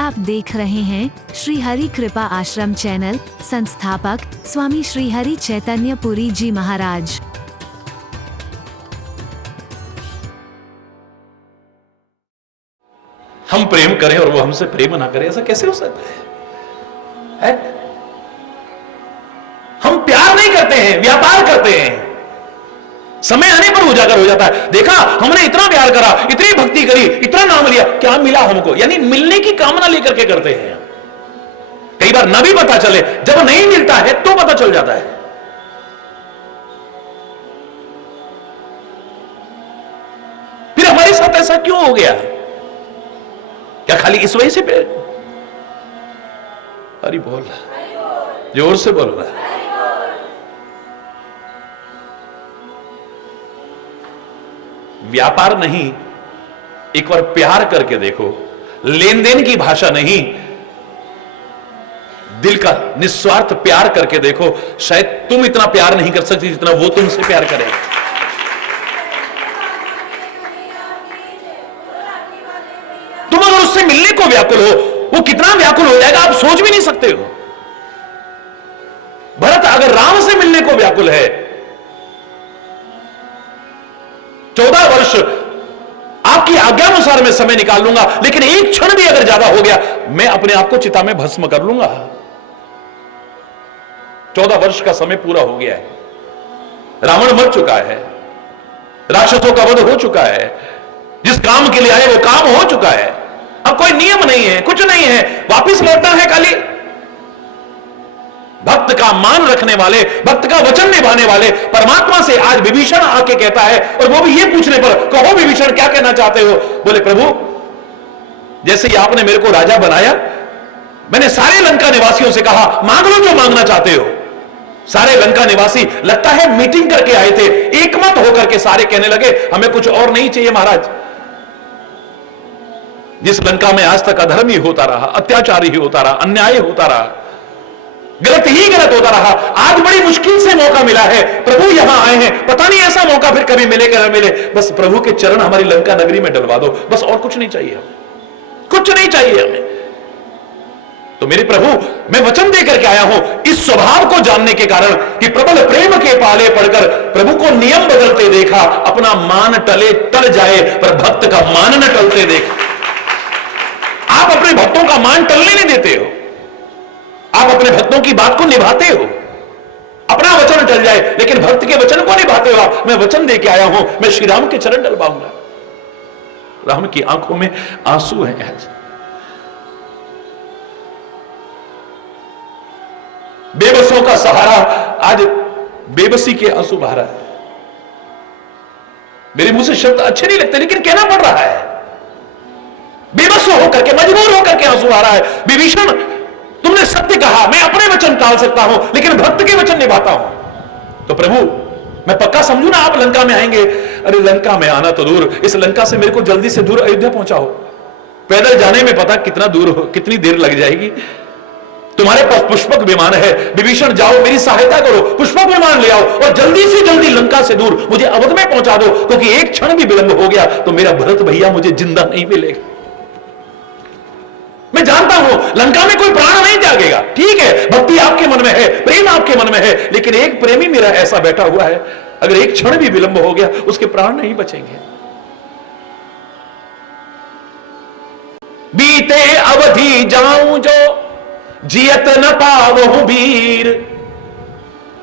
आप देख रहे हैं श्री हरि कृपा आश्रम चैनल। संस्थापक स्वामी श्री हरि चैतन्य पुरी जी महाराज। हम प्रेम करें और वो हमसे प्रेम ना करे, ऐसा कैसे हो सकता है? हम प्यार नहीं करते हैं, व्यापार करते हैं। समय आने पर उजागर हो जाता है। देखा, हमने इतना प्यार करा, इतनी भक्ति करी, इतना नाम लिया, क्या मिला हमको? यानी मिलने की कामना लेकर के करते हैं। कई बार न भी पता चले, जब नहीं मिलता है तो पता चल जाता है। फिर हमारे साथ ऐसा क्यों हो गया? क्या खाली इस वजह से? अरे बोल, जोर से बोल रहा है। व्यापार नहीं, एक बार प्यार करके देखो। लेन देन की भाषा नहीं, दिल का निस्वार्थ प्यार करके देखो। शायद तुम इतना प्यार नहीं कर सकती जितना वो तुमसे प्यार करे। तुम अगर उससे मिलने को व्याकुल हो, वो कितना व्याकुल हो जाएगा आप सोच भी नहीं सकते हो। भरत अगर राम से मिलने को व्याकुल है, 14 वर्ष आपकी आज्ञानुसार मैं समय निकाल लूंगा, लेकिन एक क्षण भी अगर ज्यादा हो गया मैं अपने आप को चिता में भस्म कर लूंगा। 14 वर्ष का समय पूरा हो गया है। रावण मर चुका है, राक्षसों का वध हो चुका है, जिस काम के लिए आए वो काम हो चुका है। अब कोई नियम नहीं है, कुछ नहीं है, वापिस लौटना है। खाली भक्त का मान रखने वाले, भक्त का वचन निभाने वाले परमात्मा से आज विभीषण आके कहता है, और वो भी ये पूछने पर, कहो विभीषण क्या कहना चाहते हो? बोले प्रभु, जैसे ही आपने मेरे को राजा बनाया, मैंने सारे लंका निवासियों से कहा मांग लो जो मांगना चाहते हो। सारे लंका निवासी लगता है मीटिंग करके आए थे, एकमत होकर के सारे कहने लगे हमें कुछ और नहीं चाहिए महाराज। जिस लंका में आज तक अधर्म ही होता रहा, अत्याचार ही होता रहा, अन्याय होता रहा, गलत ही गलत होता रहा, आज बड़ी मुश्किल से मौका मिला है, प्रभु यहां आए हैं, पता नहीं ऐसा मौका फिर कभी मिलेगा ना मिले। बस प्रभु के चरण हमारी लंका नगरी में डलवा दो, बस और कुछ नहीं चाहिए हमें, कुछ नहीं चाहिए हमें। तो मेरे प्रभु, मैं वचन देकर के आया हूं, इस स्वभाव को जानने के कारण कि प्रबल प्रेम के पाले पड़कर प्रभु को नियम बदलते देखा, अपना मान टले टल जाए पर भक्त का मान न टलते देखा। आप अपने भक्तों का मान टलने नहीं देते हो, आप अपने भक्तों की बात को निभाते हो। अपना वचन टल जाए लेकिन भक्त के वचन को निभाते हो आप। मैं वचन दे के आया हूं, मैं श्री राम के चरण डलवाऊंगा। राम की आंखों में आंसू हैं आज। बेबसों का सहारा आज बेबसी के आंसू बहा रहा है। मेरे मुंह से शब्द अच्छे नहीं लगते लेकिन कहना पड़ रहा है। बेबस होकर के, मजबूर होकर के आंसू आ रहा है। विभीषण, तुमने सत्य कहा, मैं अपने वचन टाल सकता हूं लेकिन भक्त के वचन निभाता हूं। तो प्रभु, मैं पक्का समझू ना आप लंका में आएंगे। अरे लंका में आना तो दूर, इस लंका से मेरे को जल्दी से दूर अयोध्या पहुंचाओ। पैदल जाने में पता कितना दूर, कितनी देर लग जाएगी। तुम्हारे पास पुष्पक विमान है, विभीषण जाओ मेरी सहायता करो, पुष्पक विमान ले आओ और जल्दी से जल्दी लंका से दूर मुझे अवध में पहुंचा दो, क्योंकि एक क्षण भी विलंब हो गया तो मेरा भरत भैया मुझे जिंदा नहीं मिलेगा। मैं जानता हूं लंका में कोई प्राण नहीं जागेगा, ठीक है, भक्ति आपके मन में है, प्रेम आपके मन में है, लेकिन एक प्रेमी मेरा ऐसा बैठा हुआ है, अगर एक क्षण भी विलंब हो गया उसके प्राण नहीं बचेंगे। बीते अवधि जाऊं जो जियत न पावहु वीर।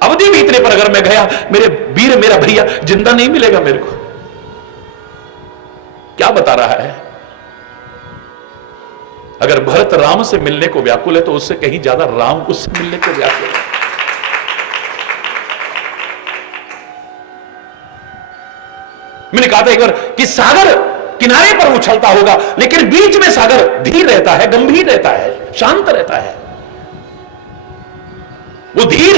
अवधि बीतने पर अगर मैं गया, मेरे वीर, मेरा भैया जिंदा नहीं मिलेगा मेरे को। क्या बता रहा है? अगर भरत राम से मिलने को व्याकुल है तो उससे कहीं ज्यादा राम उससे मिलने को व्याकुल है। मैंने कहा था एक बार कि सागर किनारे पर उछलता होगा लेकिन बीच में सागर धीर रहता है, गंभीर रहता है, शांत रहता है। वो धीर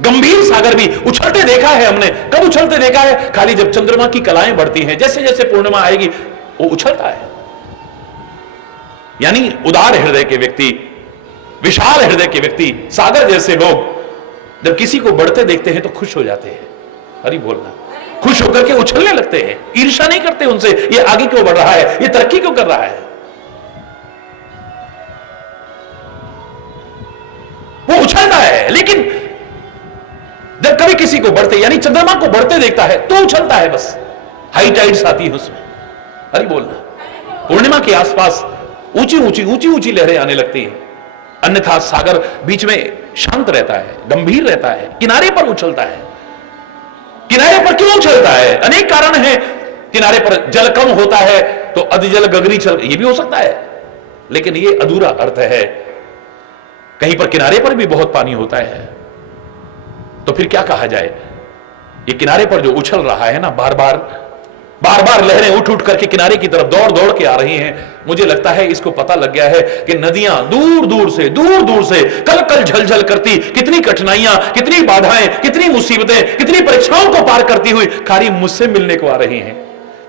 गंभीर सागर भी उछलते देखा है हमने। कब उछलते देखा है? खाली जब चंद्रमा की कलाएं बढ़ती हैं, जैसे जैसे पूर्णिमा आएगी वो उछलता है। यानी उदार हृदय के व्यक्ति, विशाल हृदय के व्यक्ति, सागर जैसे लोग जब किसी को बढ़ते देखते हैं तो खुश हो जाते हैं। हरि बोलना, खुश होकर के उछलने लगते हैं, ईर्ष्या नहीं करते उनसे, ये आगे क्यों बढ़ रहा है, ये तरक्की क्यों कर रहा है। उछलता है, लेकिन जब कभी किसी को बढ़ते यानी चंद्रमा को बढ़ते देखता है तो उछलता है, बस हाई टाइड्स आती है उसमें। अरे बोलना, पूर्णिमा के आसपास ऊंची ऊंची ऊंची ऊंची लहरें आने लगती हैं, अन्यथा सागर बीच में शांत रहता है, गंभीर रहता है, किनारे पर उछलता है। किनारे पर क्यों उछलता है? अनेक कारण हैं। किनारे पर जल कम होता है तो अधिजल गगनी चल, ये भी हो सकता है, लेकिन ये अधूरा अर्थ है। कहीं पर किनारे पर भी बहुत पानी होता है, तो फिर क्या कहा जाए? ये किनारे पर जो उछल रहा है ना, बार बार लहरें उठ उठ करके किनारे की तरफ दौड़ दौड़ के आ रही हैं। मुझे लगता है इसको पता लग गया है कि नदियां दूर दूर से कल कल झलझल करती, कितनी कठिनाइयां, कितनी बाधाएं, कितनी मुसीबतें, कितनी परीक्षाओं को पार करती हुई खाली मुझसे मिलने को आ रही हैं।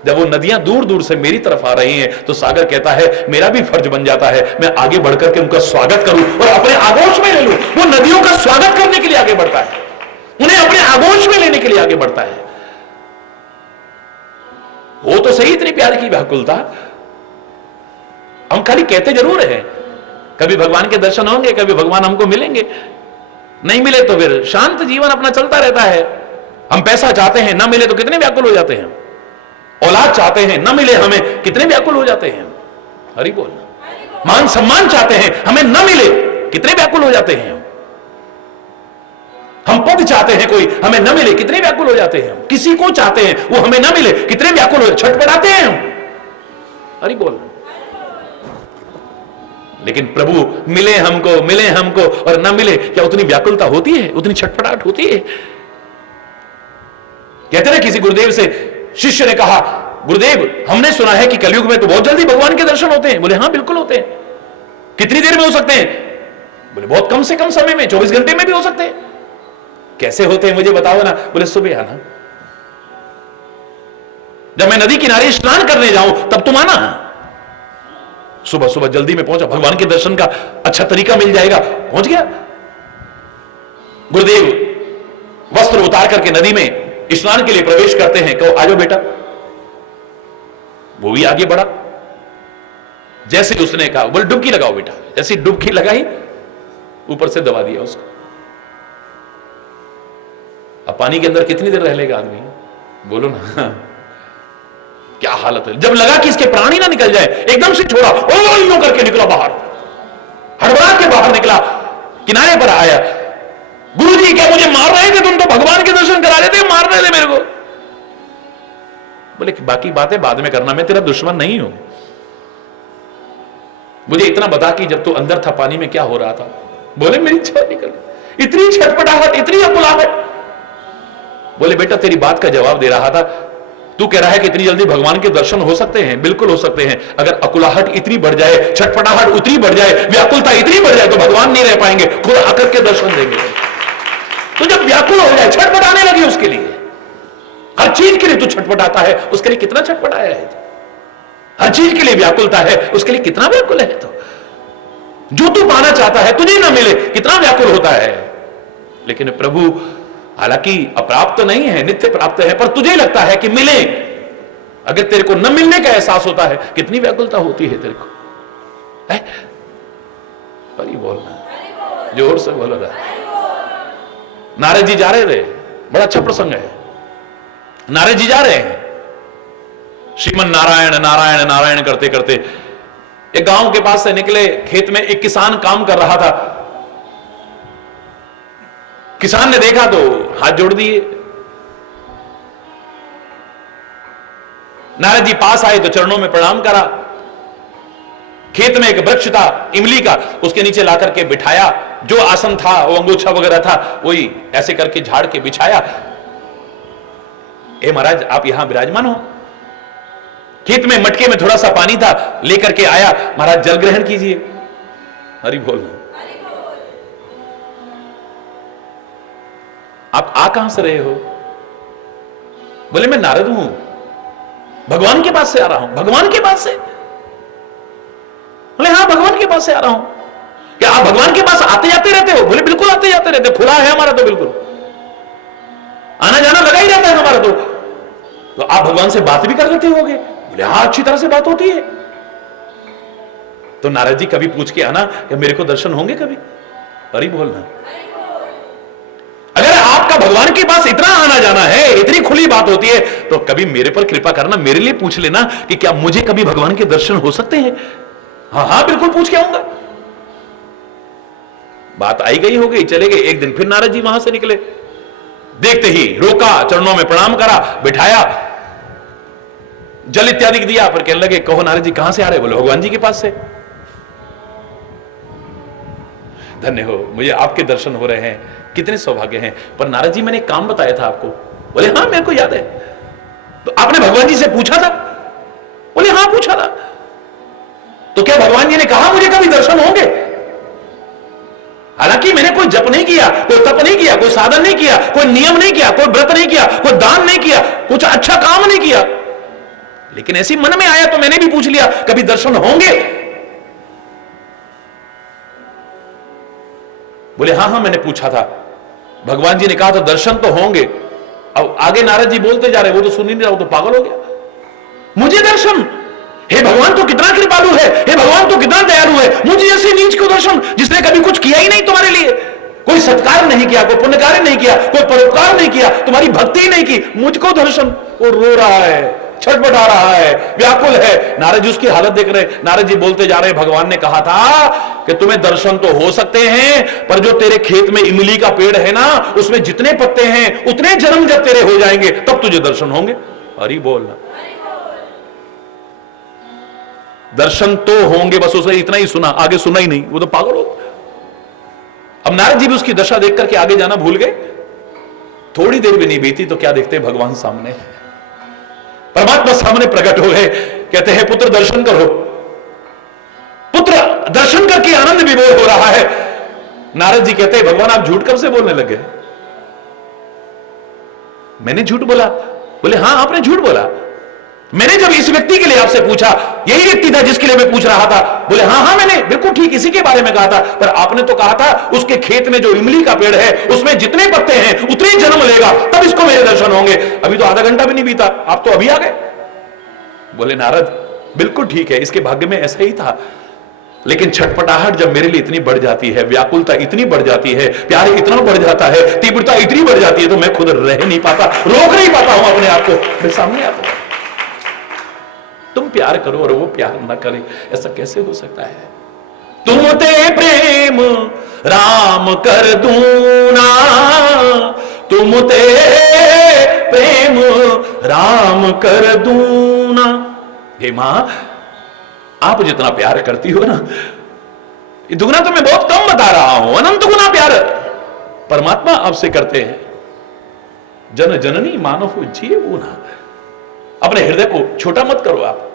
जब वो नदियां दूर दूर से मेरी तरफ आ रही हैं तो सागर कहता है मेरा भी फर्ज बन जाता है मैं आगे बढ़कर के उनका स्वागत करूं और अपने आगोश में ले लूं। वो नदियों का स्वागत करने के लिए आगे बढ़ता है, उन्हें अपने आगोश में लेने के लिए आगे बढ़ता है। वो तो सही इतनी प्यार की व्याकुलता, हम खाली कहते जरूर हैं कभी भगवान के दर्शन होंगे, कभी भगवान हमको मिलेंगे, नहीं मिले तो फिर शांत जीवन अपना चलता रहता है। हम पैसा चाहते हैं, ना मिले तो कितने व्याकुल हो जाते हैं। औलाद चाहते हैं, ना मिले हमें, कितने व्याकुल हो जाते हैं। हरि बोल। मान सम्मान चाहते हैं, हमें ना मिले, कितने व्याकुल हो जाते हैं। हम पद चाहते हैं, कोई हमें न मिले, कितने व्याकुल हो जाते हैं। किसी को चाहते हैं, वो हमें न मिले, कितने व्याकुल हो, छटपटाते हैं हम। अरे बोल। लेकिन प्रभु मिले हमको और न मिले, क्या उतनी व्याकुलता होती है, उतनी छटपटाहट होती है? कहते ना किसी गुरुदेव से शिष्य ने कहा, गुरुदेव हमने सुना है कि कलयुग में तो बहुत जल्दी भगवान के दर्शन होते हैं। बोले हाँ बिल्कुल होते हैं। कितनी देर में हो सकते हैं? बोले बहुत कम से कम समय में, 24 घंटे में भी हो सकते हैं। कैसे होते हैं मुझे बताओ ना? बोले सुबह आना, जब मैं नदी किनारे स्नान करने जाऊं तब तुम आना। सुबह सुबह जल्दी में पहुंचा, भगवान के दर्शन का अच्छा तरीका मिल जाएगा। पहुंच गया। गुरुदेव वस्त्र उतार करके नदी में स्नान के लिए प्रवेश करते हैं। कहो आ जाओ बेटा। वो भी आगे बढ़ा। जैसे उसने कहा, बोले डुबकी लगाओ बेटा। जैसी डुबकी लगाई, ऊपर से दबा दिया उसको। अब पानी के अंदर कितनी देर रह लेगा आदमी? बोलो ना। क्या हालत है। जब लगा कि इसके प्राण ही ना निकल जाए, एकदम से छोड़ा, ओ यूं करके निकला बाहर, हड़बड़ा के बाहर निकला, किनारे पर आया। गुरुजी क्या मुझे मार रहे थे? तुम तो भगवान के दर्शन करा रहे थे, मार रहे थे मेरे को। बोले बाकी बातें बाद में करना, मैं तेरा दुश्मन नहीं हूं। मुझे इतना बता कि जब तू अंदर था पानी में क्या हो रहा था? बोले मेरी छत निकल, इतनी छटपटाहट, इतनी अकुलाहट। बोले बेटा तेरी बात का जवाब दे रहा था। तू कह रहा है कि इतनी जल्दी भगवान के दर्शन हो सकते हैं? बिल्कुल हो सकते हैं। अगर अकुलाहट इतनी बढ़ जाए, छटपटाहट उतनी बढ़ जाए, व्याकुलता इतनी बढ़ जाए तो भगवान नहीं रह पाएंगे, खुद आकर के दर्शन देंगे। तो जब व्याकुल हो जाए, छटपटाने लगी उसके लिए, हर चीज के लिए तू छटपटाता है, उसके लिए कितना छटपटाया है? हर चीज के लिए व्याकुलता है, उसके लिए कितना व्याकुल है? तो जो तू पाना चाहता है तुझे ना मिले, कितना व्याकुल होता है। लेकिन प्रभु हालांकि अप्राप्त नहीं है, नित्य प्राप्त है, पर तुझे लगता है कि मिले। अगर तेरे को न मिलने का एहसास होता है, कितनी व्याकुलता होती है तेरे को। पर ये बोलना, जोर से बोलो ना। नारद जी जा रहे थे, बड़ा अच्छा प्रसंग है। नारद जी जा रहे हैं, श्रीमन नारायण नारायण नारायण करते करते एक गांव के पास से निकले। खेत में एक किसान काम कर रहा था। किसान ने देखा तो हाथ जोड़ दिए। नारद जी पास आए तो चरणों में प्रणाम करा। खेत में एक वृक्ष था इमली का, उसके नीचे लाकर के बिठाया। जो आसन था, वो अंगोछा वगैरह था, वही ऐसे करके झाड़ के बिछाया। ए महाराज आप यहां विराजमान हो। खेत में मटके में थोड़ा सा पानी था, लेकर के आया। महाराज जल ग्रहण कीजिए। हरि बोल। आप आ कहां से रहे हो? बोले मैं नारद हूं, भगवान के पास से आ रहा हूं। भगवान के पास से? बोले हाँ भगवान के पास से आ रहा हूं। क्या आप भगवान के पास आते जाते रहते हो? बोले बिल्कुल आते जाते रहते, खुला है हमारा तो, बिल्कुल आना जाना लगा ही रहता है हमारा तो आप भगवान से बात भी कर लेते होगे? बोले हाँ अच्छी तरह से बात होती है। तो नारद जी कभी पूछ के आना कि मेरे को दर्शन होंगे कभी? अरे बोलना। भगवान के पास इतना आना जाना है, इतनी खुली बात होती है, तो कभी मेरे पर कृपा करना, मेरे लिए पूछ लेना कि क्या मुझे कभी भगवान के दर्शन हो सकते हैं? हाँ हाँ बिल्कुल पूछ के आऊंगा। बात आई गई हो गई, चले गए। एक दिन फिर नारद जी वहां से निकले, देखते ही रोका, चरणों में प्रणाम करा, बिठाया, जल इत्यादि दिया, फिर कहने लगे कहो नारद जी कहां से आ रहे? बोले भगवान जी के पास से। धन्य हो, मुझे आपके दर्शन हो रहे हैं, कितने सौभाग्य हैं। पर नारद जी मैंने एक काम बताया था आपको। बोले हाँ मेरे को याद है। तो आपने भगवान जी से पूछा था? बोले हाँ पूछा था। तो क्या भगवान जी ने कहा मुझे कभी दर्शन होंगे? हालांकि मैंने कोई जप नहीं किया, कोई तप नहीं किया, कोई साधन नहीं किया, कोई नियम नहीं किया, कोई व्रत नहीं किया, कोई दान नहीं किया, कुछ अच्छा काम नहीं किया, लेकिन ऐसी मन में आया तो मैंने भी पूछ लिया कभी दर्शन होंगे? बोले हाँ हाँ मैंने पूछा था, भगवान जी ने कहा था दर्शन तो होंगे। अब आगे नारद जी बोलते जा रहे, वो तो सुन ही नहीं रहा, वो तो पागल हो गया। मुझे दर्शन? हे भगवान तो कितना कृपालु है, हे भगवान तो कितना दयालु है, मुझे ऐसे नीच को दर्शन जिसने कभी कुछ किया ही नहीं तुम्हारे लिए, कोई सत्कार नहीं किया, कोई पुण्य कार्य नहीं किया, कोई परोपकार नहीं किया, तुम्हारी भक्ति नहीं की, मुझको दर्शन? वो रो रहा है, छटपटा रहा है, व्याकुल है। नारद जी उसकी हालत देख रहे। नारद जी बोलते जा रहे, भगवान ने कहा था कि तुम्हें दर्शन तो हो सकते हैं, पर जो तेरे खेत में इमली का पेड़ है ना, उसमें जितने पत्ते हैं उतने जन्म जब तेरे हो जाएंगे तब तुझे दर्शन होंगे। हरि बोलना, दर्शन तो होंगे, बस उसे इतना ही सुना, आगे सुना ही नहीं, वो तो पागल हो। अब नारद जी भी उसकी दशा देख करके आगे जाना भूल गए। थोड़ी देर भी नहीं बीती तो क्या देखते हैं, भगवान सामने, परमात्मा सामने प्रकट हो गए। कहते हैं पुत्र दर्शन करो। पुत्र दर्शन करके आनंद विभोर हो रहा है। नारद जी कहते हैं भगवान आप झूठ कब से बोलने लगे? मैंने झूठ बोला? बोले हाँ आपने झूठ बोला। मैंने जब इस व्यक्ति के लिए आपसे पूछा, यही व्यक्ति था जिसके लिए मैं पूछ रहा था। बोले हाँ हाँ मैंने बिल्कुल ठीक इसी के बारे में कहा था, पर आपने तो कहा था उसके खेत में जो इमली का पेड़ है उसमें जितने पत्ते हैं उतने ही जन्म लेगा तब इसको मेरे दर्शन होंगे। अभी तो आधा घंटा भी नहीं बीता, आप तो अभी आ गए। बोले नारद बिल्कुल ठीक है, इसके भाग्य में ऐसा ही था, लेकिन छटपटाहट जब मेरे लिए इतनी बढ़ जाती है, व्याकुलता इतनी बढ़ जाती है, प्यार इतना बढ़ जाता है, तीव्रता इतनी बढ़ जाती है, तो मैं खुद रह नहीं पाता, रोक नहीं पाता हूं अपने आप को, मैं सामने आता हूं। तुम प्यार करो और वो प्यार ना करे, ऐसा कैसे हो सकता है? तुम ते प्रेम राम कर दूना, तुम ते प्रेम राम कर दूना। हे मां, आप जितना प्यार करती हो ना, दुगना तो मैं बहुत कम बता रहा हूं, अनंत गुना प्यार परमात्मा आपसे करते हैं। जन जननी मानव जीव ना, अपने हृदय को छोटा मत करो आप।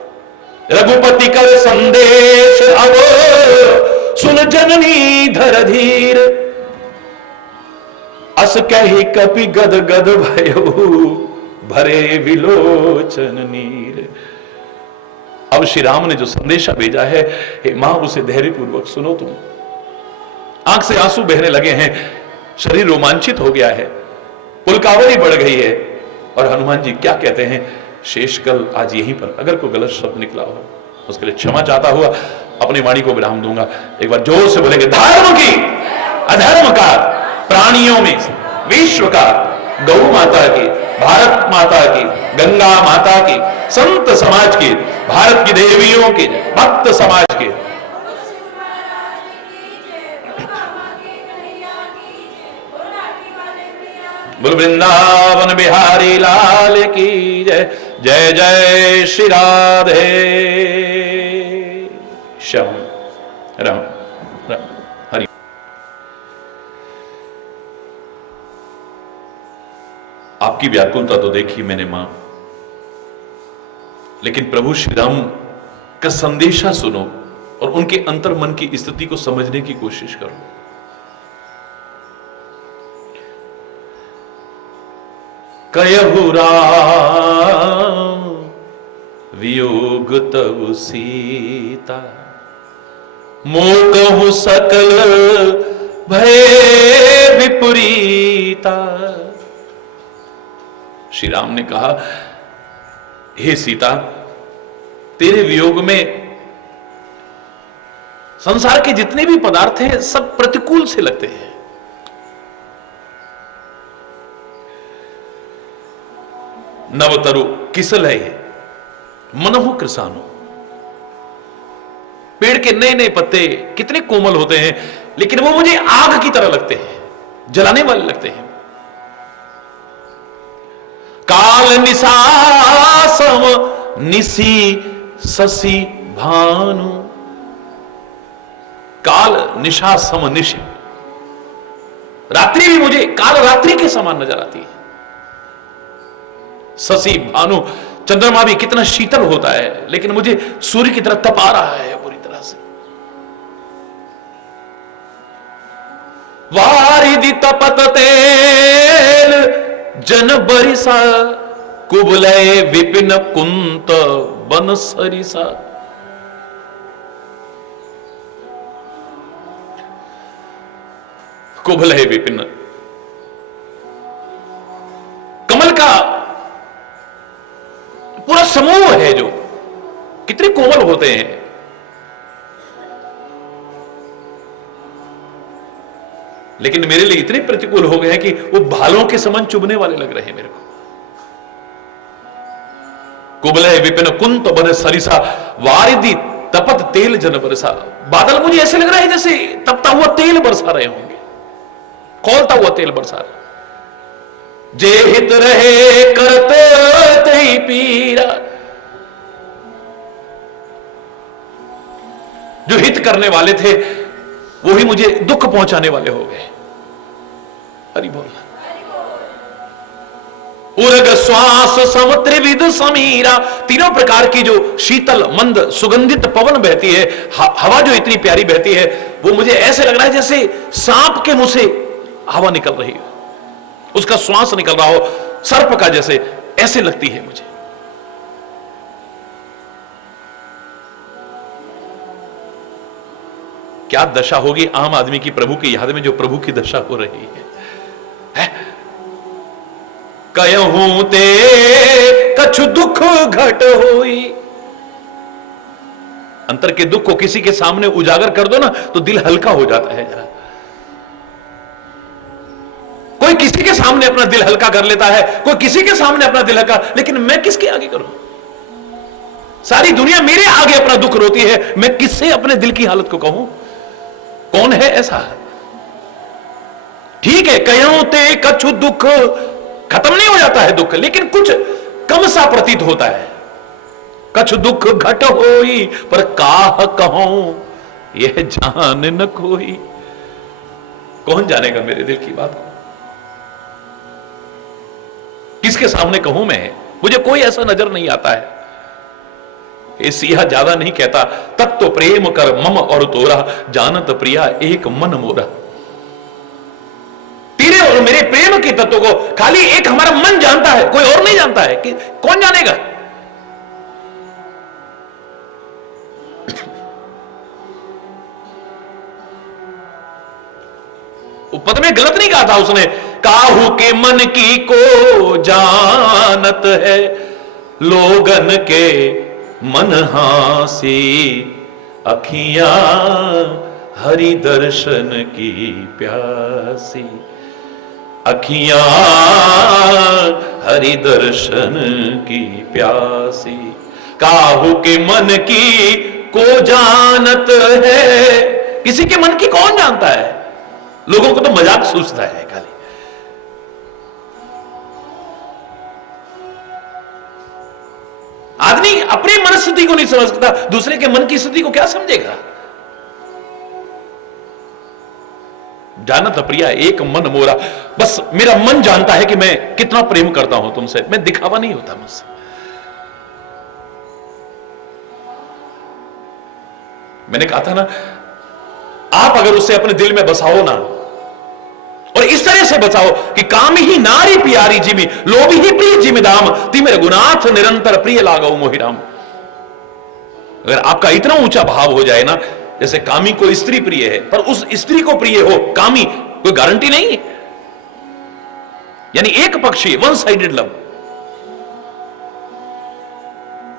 रघुपति कर संदेश अब सुन जननी धर धीर, अस कही कपि गद गद भयो भरे विलोचन नीर। अब श्री राम ने जो संदेशा भेजा है, हे मां उसे धैर्य पूर्वक सुनो तुम। आंख से आंसू बहने लगे हैं, शरीर रोमांचित हो गया है, पुलकावली बढ़ गई है। और हनुमान जी क्या कहते हैं, शेष कल आज यहीं पर, अगर कोई गलत शब्द निकला हो उसके लिए क्षमा चाहता हुआ अपनी वाणी को विराम दूंगा। एक बार जोर से बोलेंगे, धर्म की अधर्म का, प्राणियों में विश्व का, गौ माता की, भारत माता की, गंगा माता की, संत समाज की, भारत की देवियों की, भक्त समाज की, बोल वृंदावन बिहारी लाल की जय। जय जय श्री राधे श्याम राम राम हरि। आपकी व्याकुलता तो देखी मैंने मां, लेकिन प्रभु श्री राम का संदेशा सुनो और उनके अंतर मन की स्थिति को समझने की कोशिश करो। कयहु राम वियोग तव सीता, मोकहु सकल भय विपरीता। श्री राम ने कहा, हे सीता, तेरे वियोग में संसार के जितने भी पदार्थ हैं सब प्रतिकूल से लगते हैं। नवतरु किसलय मनहु कृसानु। पेड़ के नए नए पत्ते कितने कोमल होते हैं, लेकिन वो मुझे आग की तरह लगते हैं, जलाने वाले लगते हैं। काल निशासम निसी ससी भानु। काल निशा सम निश, रात्रि भी मुझे काल रात्रि के समान नजर आती है। शशि भानु, चंद्रमा भी कितना शीतल होता है, लेकिन मुझे सूर्य की तरह तपा रहा है पूरी तरह से। वारिदि तपत तेल जन बरिसा, कुबलय विपिन कुंत बन सरिसा। कुबलय विपिन, कमल का पूरा समूह है जो कितने कोमल होते हैं। लेकिन मेरे लिए इतने प्रतिकूल हो गए हैं कि वो भालों के समान चुभने वाले लग रहे हैं मेरे को। कुबलय विपिन कुंत बन सरिसा, वारिदि तपत तेल जन बरसा। बादल मुझे ऐसे लग रहा है जैसे तपता हुआ तेल बरसा रहे होंगे, खौलता हुआ तेल बरसा रहे। जे हित रहे करते तही पीरा, जो हित करने वाले थे वो ही मुझे दुख पहुंचाने वाले हो गए। हरि बोल। उर्ग श्वास सम त्रिविध समीरा, तीनों प्रकार की जो शीतल मंद सुगंधित पवन बहती है, हवा जो इतनी प्यारी बहती है, वो मुझे ऐसे लग रहा है जैसे सांप के मुंह से हवा निकल रही हो, उसका श्वास निकल रहा हो सर्प का जैसे, ऐसे लगती है मुझे। क्या दशा होगी आम आदमी की प्रभु की याद में, जो प्रभु की दशा हो रही है? कहूं ते कछु दुख घट होई। अंतर के दुख को किसी के सामने उजागर कर दो ना तो दिल हल्का हो जाता है जरा। कोई किसी के सामने अपना दिल हल्का कर लेता है, कोई किसी के सामने अपना दिल हल्का, लेकिन मैं किसके आगे करूं? सारी दुनिया मेरे आगे अपना दुख रोती है, मैं किससे अपने दिल की हालत को कहूं? कौन है ऐसा? ठीक है, कहूं ते कछु दुख, खत्म नहीं हो जाता है दुख, लेकिन कुछ कम सा प्रतीत होता है। कछु दुख घट होई पर काह कहूं, यह जान न कोई। कौन जानेगा मेरे दिल की बात को? किसके सामने कहूं मैं? मुझे कोई ऐसा नजर नहीं आता है। ये सिया ज्यादा नहीं कहता, तत्व तो प्रेम कर मम और तोरा, जानत प्रिया एक मन मोरा। तेरे और मेरे प्रेम के तत्व को खाली एक हमारा मन जानता है, कोई और नहीं जानता है। कि कौन जानेगा? पद में गलत नहीं कहा था उसने, काहू के मन की को जानत है, लोगन के मन हासी, अखियां हरि दर्शन की प्यासी। अखियां हरि दर्शन की प्यासी, काहू के मन की को जानत है। किसी के मन की कौन जानता है? लोगों को तो मजाक सूझता है खाली। आदमी अपनी मनस्थिति को नहीं समझ सकता, दूसरे के मन की स्थिति को क्या समझेगा? जानत प्रिया एक मन मोरा, बस मेरा मन जानता है कि मैं कितना प्रेम करता हूं तुमसे, मैं दिखावा नहीं होता मुझसे। मैंने कहा था ना, आप अगर उसे अपने दिल में बसाओ ना, और इस तरह से बचाओ कि काम ही नारी प्यारी जिमी, लोभी ही प्रिय जिमिदाम, ती मेरे गुनाथ निरंतर प्रिय लागो मोहिराम। अगर आपका इतना ऊंचा भाव हो जाए ना, जैसे कामी को स्त्री प्रिय है, पर उस स्त्री को प्रिय हो कामी, कोई गारंटी नहीं है। यानी एक पक्षी, वन साइडेड लव।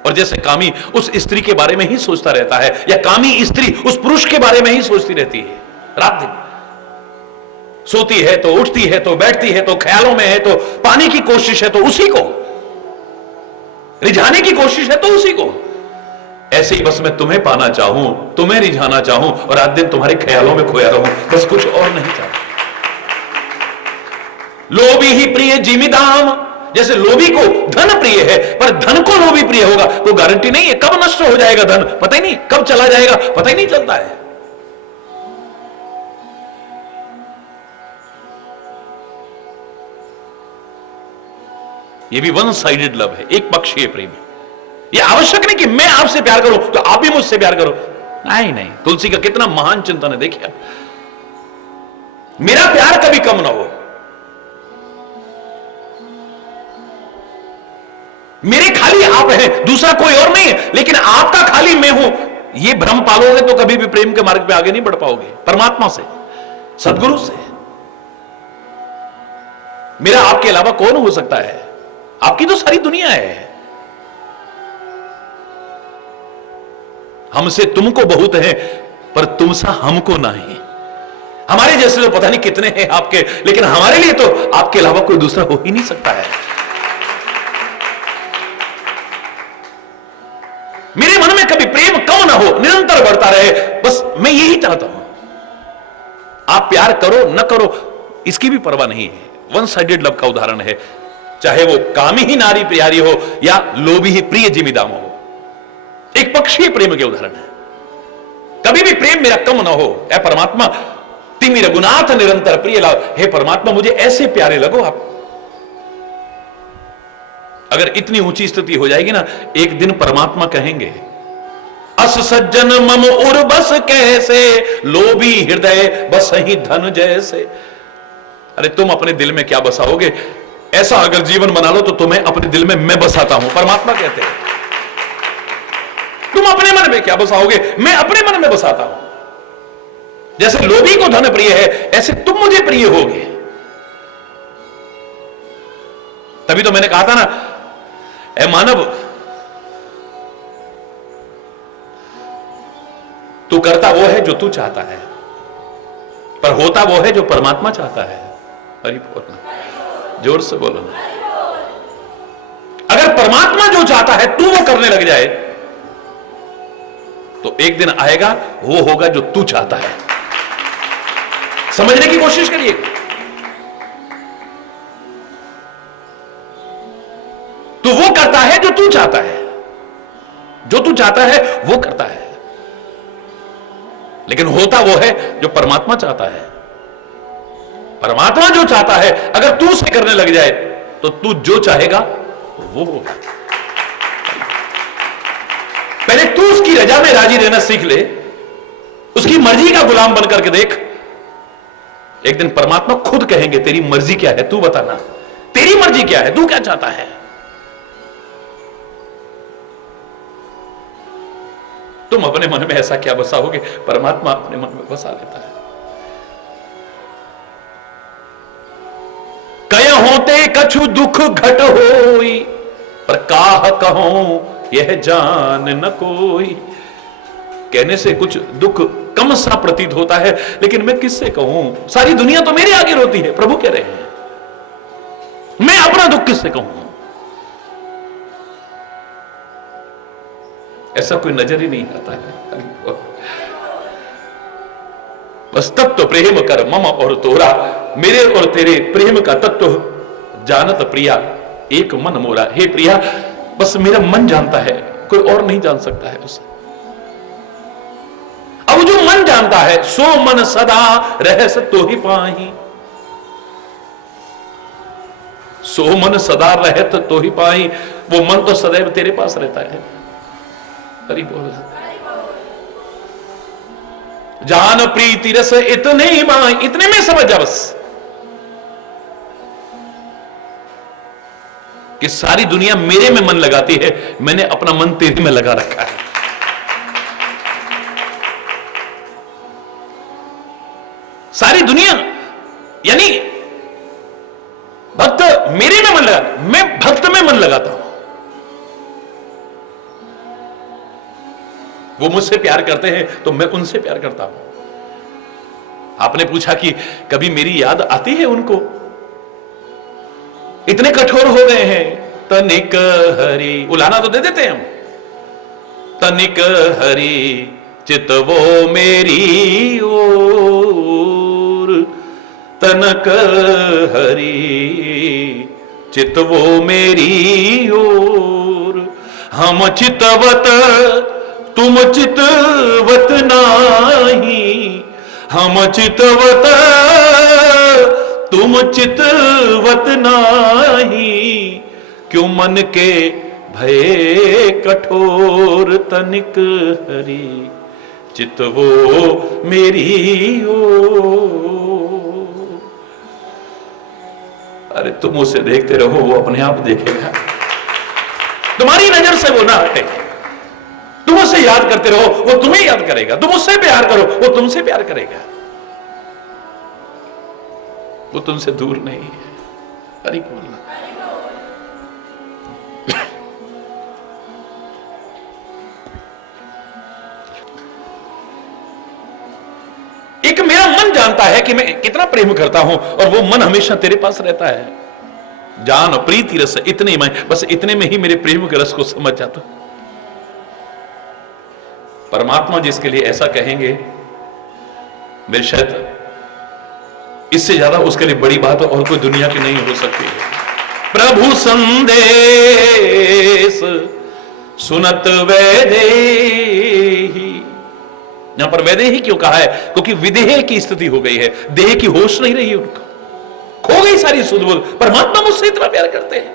और जैसे कामी उस स्त्री के बारे में ही सोचता रहता है, या कामी स्त्री उस पुरुष के बारे में ही सोचती रहती है रात दिन। सोती है तो उठती है तो बैठती है तो ख्यालों में है तो पाने की कोशिश है तो उसी को। रिझाने की कोशिश है तो उसी को। ऐसे ही बस मैं तुम्हें पाना चाहूं, तुम्हें रिझाना चाहूं और आज दिन तुम्हारे ख्यालों में खोया रहूं, बस कुछ और नहीं चाहता। लोभी ही प्रिय जिमिदाम, जैसे लोभी को धन प्रिय है, पर धन को लोभी प्रिय होगा तो गारंटी नहीं है कब नष्ट हो जाएगा धन, पता ही नहीं, कब चला जाएगा पता ही नहीं चलता है। ये भी वन साइडेड लव है, एक पक्षीय प्रेम है। ये आवश्यक नहीं कि मैं आपसे प्यार करूं तो आप भी मुझसे प्यार करो, नहीं नहीं। तुलसी का कितना महान चिंतन है, देखिए मेरा प्यार कभी कम ना हो, मेरे खाली आप हैं, दूसरा कोई और नहीं है, लेकिन आपका खाली मैं हूं। ये भ्रम पालोगे तो कभी भी प्रेम के मार्ग पे आगे नहीं बढ़ पाओगे। परमात्मा से, सदगुरु से मेरा आपके अलावा कौन हो सकता है? आपकी तो सारी दुनिया है। हमसे तुमको बहुत है पर तुमसा हमको नहीं। हमारे जैसे तो पता नहीं कितने हैं आपके, लेकिन हमारे लिए तो आपके अलावा कोई दूसरा हो ही नहीं सकता है। मेरे मन में कभी प्रेम कम ना हो, निरंतर बढ़ता रहे, बस मैं यही चाहता हूं। आप प्यार करो न करो इसकी भी परवाह नहीं है। वन साइडेड लव का उदाहरण है, चाहे वो कामी ही नारी प्यारी हो या लोभी ही प्रिय जिमिदाम हो, एक पक्षीय प्रेम के उदाहरण है। कभी भी प्रेम मेरा कम ना हो। ऐ परमात्मा तिमि रघुनाथ निरंतर प्रिय लाभ, हे परमात्मा मुझे ऐसे प्यारे लगो आप। अगर इतनी ऊंची स्थिति हो जाएगी ना, एक दिन परमात्मा कहेंगे अस सज्जन मम उर बस कैसे, लोभी हृदय बस ही धन जैसे। अरे तुम अपने दिल में क्या बसाओगे? ऐसा अगर जीवन बना लो तो तुम्हें अपने दिल में मैं बसाता हूं, परमात्मा कहते हैं। तुम अपने मन में क्या बसाओगे? मैं अपने मन में बसाता हूं। जैसे लोभी को धन प्रिय है, ऐसे तुम मुझे प्रिय होगे। तभी तो मैंने कहा था ना, ऐ मानव तू करता वो है जो तू चाहता है, पर होता वो है जो परमात्मा चाहता है। हरि बोल, जोर से बोलो ना। अगर परमात्मा जो चाहता है तू वो करने लग जाए तो एक दिन आएगा वो होगा जो तू चाहता है। समझने की कोशिश करिए। तू वो करता है जो तू चाहता है, जो तू चाहता है वो करता है, लेकिन होता वो है जो परमात्मा चाहता है। परमात्मा जो चाहता है अगर तू उसे करने लग जाए तो तू जो चाहेगा वो होगा। पहले तू उसकी रजा में राजी रहना सीख ले, उसकी मर्जी का गुलाम बनकर के देख। एक दिन परमात्मा खुद कहेंगे तेरी मर्जी क्या है, तू बताना, तेरी मर्जी क्या है, तू क्या चाहता है। तुम अपने मन में ऐसा क्या बसाओगे, परमात्मा अपने मन में बसा लेता है। कया होते कछु दुख घट होई, पर काह कहूं यह जान न कोई। कहने से कुछ दुख कम सा प्रतीत होता है, लेकिन मैं किससे कहूं? सारी दुनिया तो मेरे आगे रोती है, प्रभु कह रहे हैं। मैं अपना दुख किससे कहूं? ऐसा कोई नजर ही नहीं आता है। बस तत्व प्रेम कर मम और तोरा, मेरे और तेरे प्रेम का तत्व जानत प्रिया एक मन मोरा। हे प्रिया बस मेरा मन जानता है, कोई और नहीं जान सकता है उसे। अब जो मन जानता है सो मन सदा रहस तो ही पाही, सो मन सदा रहत तो ही पाही। वो मन तो सदैव तेरे पास रहता है। हरि बोल। जान प्रीति रस इतने ही माई, इतने में समझ जा बस कि सारी दुनिया मेरे में मन लगाती है, मैंने अपना मन तेरे में लगा रखा है। सारी दुनिया यानी भक्त मेरे में मन लगा, मैं भक्त में मन लगाता हूं। वो मुझसे प्यार करते हैं तो मैं उनसे प्यार करता हूं। आपने पूछा कि कभी मेरी याद आती है उनको? इतने कठोर हो गए हैं, तनिक हरि, उलाना तो दे देते हैं हम। तनिक हरि चितवो मेरी ओर, तनक हरि चितवो मेरी ओर। हम चितवत तुम चितवत नाही, हम चितवत तुम चितवत नाही। क्यों मन के भय कठोर, तनिक हरि चितवो मेरी ओर। अरे तुम उसे देखते रहो, वो अपने आप देखेगा। तुम्हारी नजर से वो ना हटे। तुम उसे याद करते रहो, वो तुम्हें याद करेगा। तुम उससे प्यार करो, वो तुमसे प्यार करेगा। वो तुमसे दूर नहीं है। हरि बोलना। एक मेरा मन जानता है कि मैं कितना प्रेम करता हूं, और वो मन हमेशा तेरे पास रहता है। जान प्रीति रस इतने में, बस इतने में ही मेरे प्रेम के रस को समझ जाता। परमात्मा जिसके लिए ऐसा कहेंगे, मेरे शायद इससे ज्यादा उसके लिए बड़ी बात और कोई दुनिया की नहीं हो सकती है। प्रभु संदेश सुनत वैदेही। यहां पर वैदेही क्यों कहा है? क्योंकि विदेह की स्थिति हो गई है, देह की होश नहीं रही उनको, खो गई सारी सुध बुध। परमात्मा मुझसे इतना प्यार करते हैं।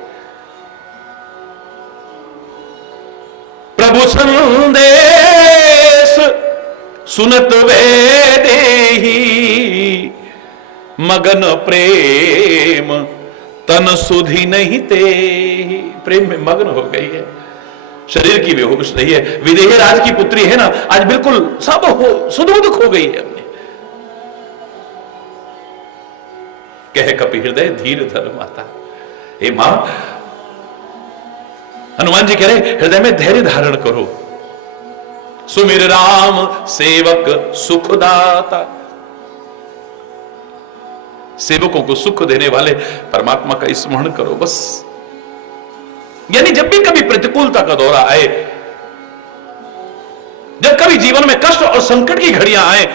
प्रभु संदेश सुनत वैदेही, मगन प्रेम तन सुधि नहीं ते। प्रेम में मग्न हो गई है, शरीर की बेहोश नहीं है। विदेह राज की पुत्री है ना, आज बिल्कुल सब हो सुध बुध खो गई है अपने। कह कपि हृदय धीर धर माता। हे मां, हनुमान जी कह रहे हृदय में धैर्य धारण करो। सुमिर राम सेवक सुखदाता। सेवकों को सुख देने वाले परमात्मा का स्मरण करो बस। यानी जब भी कभी प्रतिकूलता का दौरा आए, जब कभी जीवन में कष्ट और संकट की घड़ियां आए,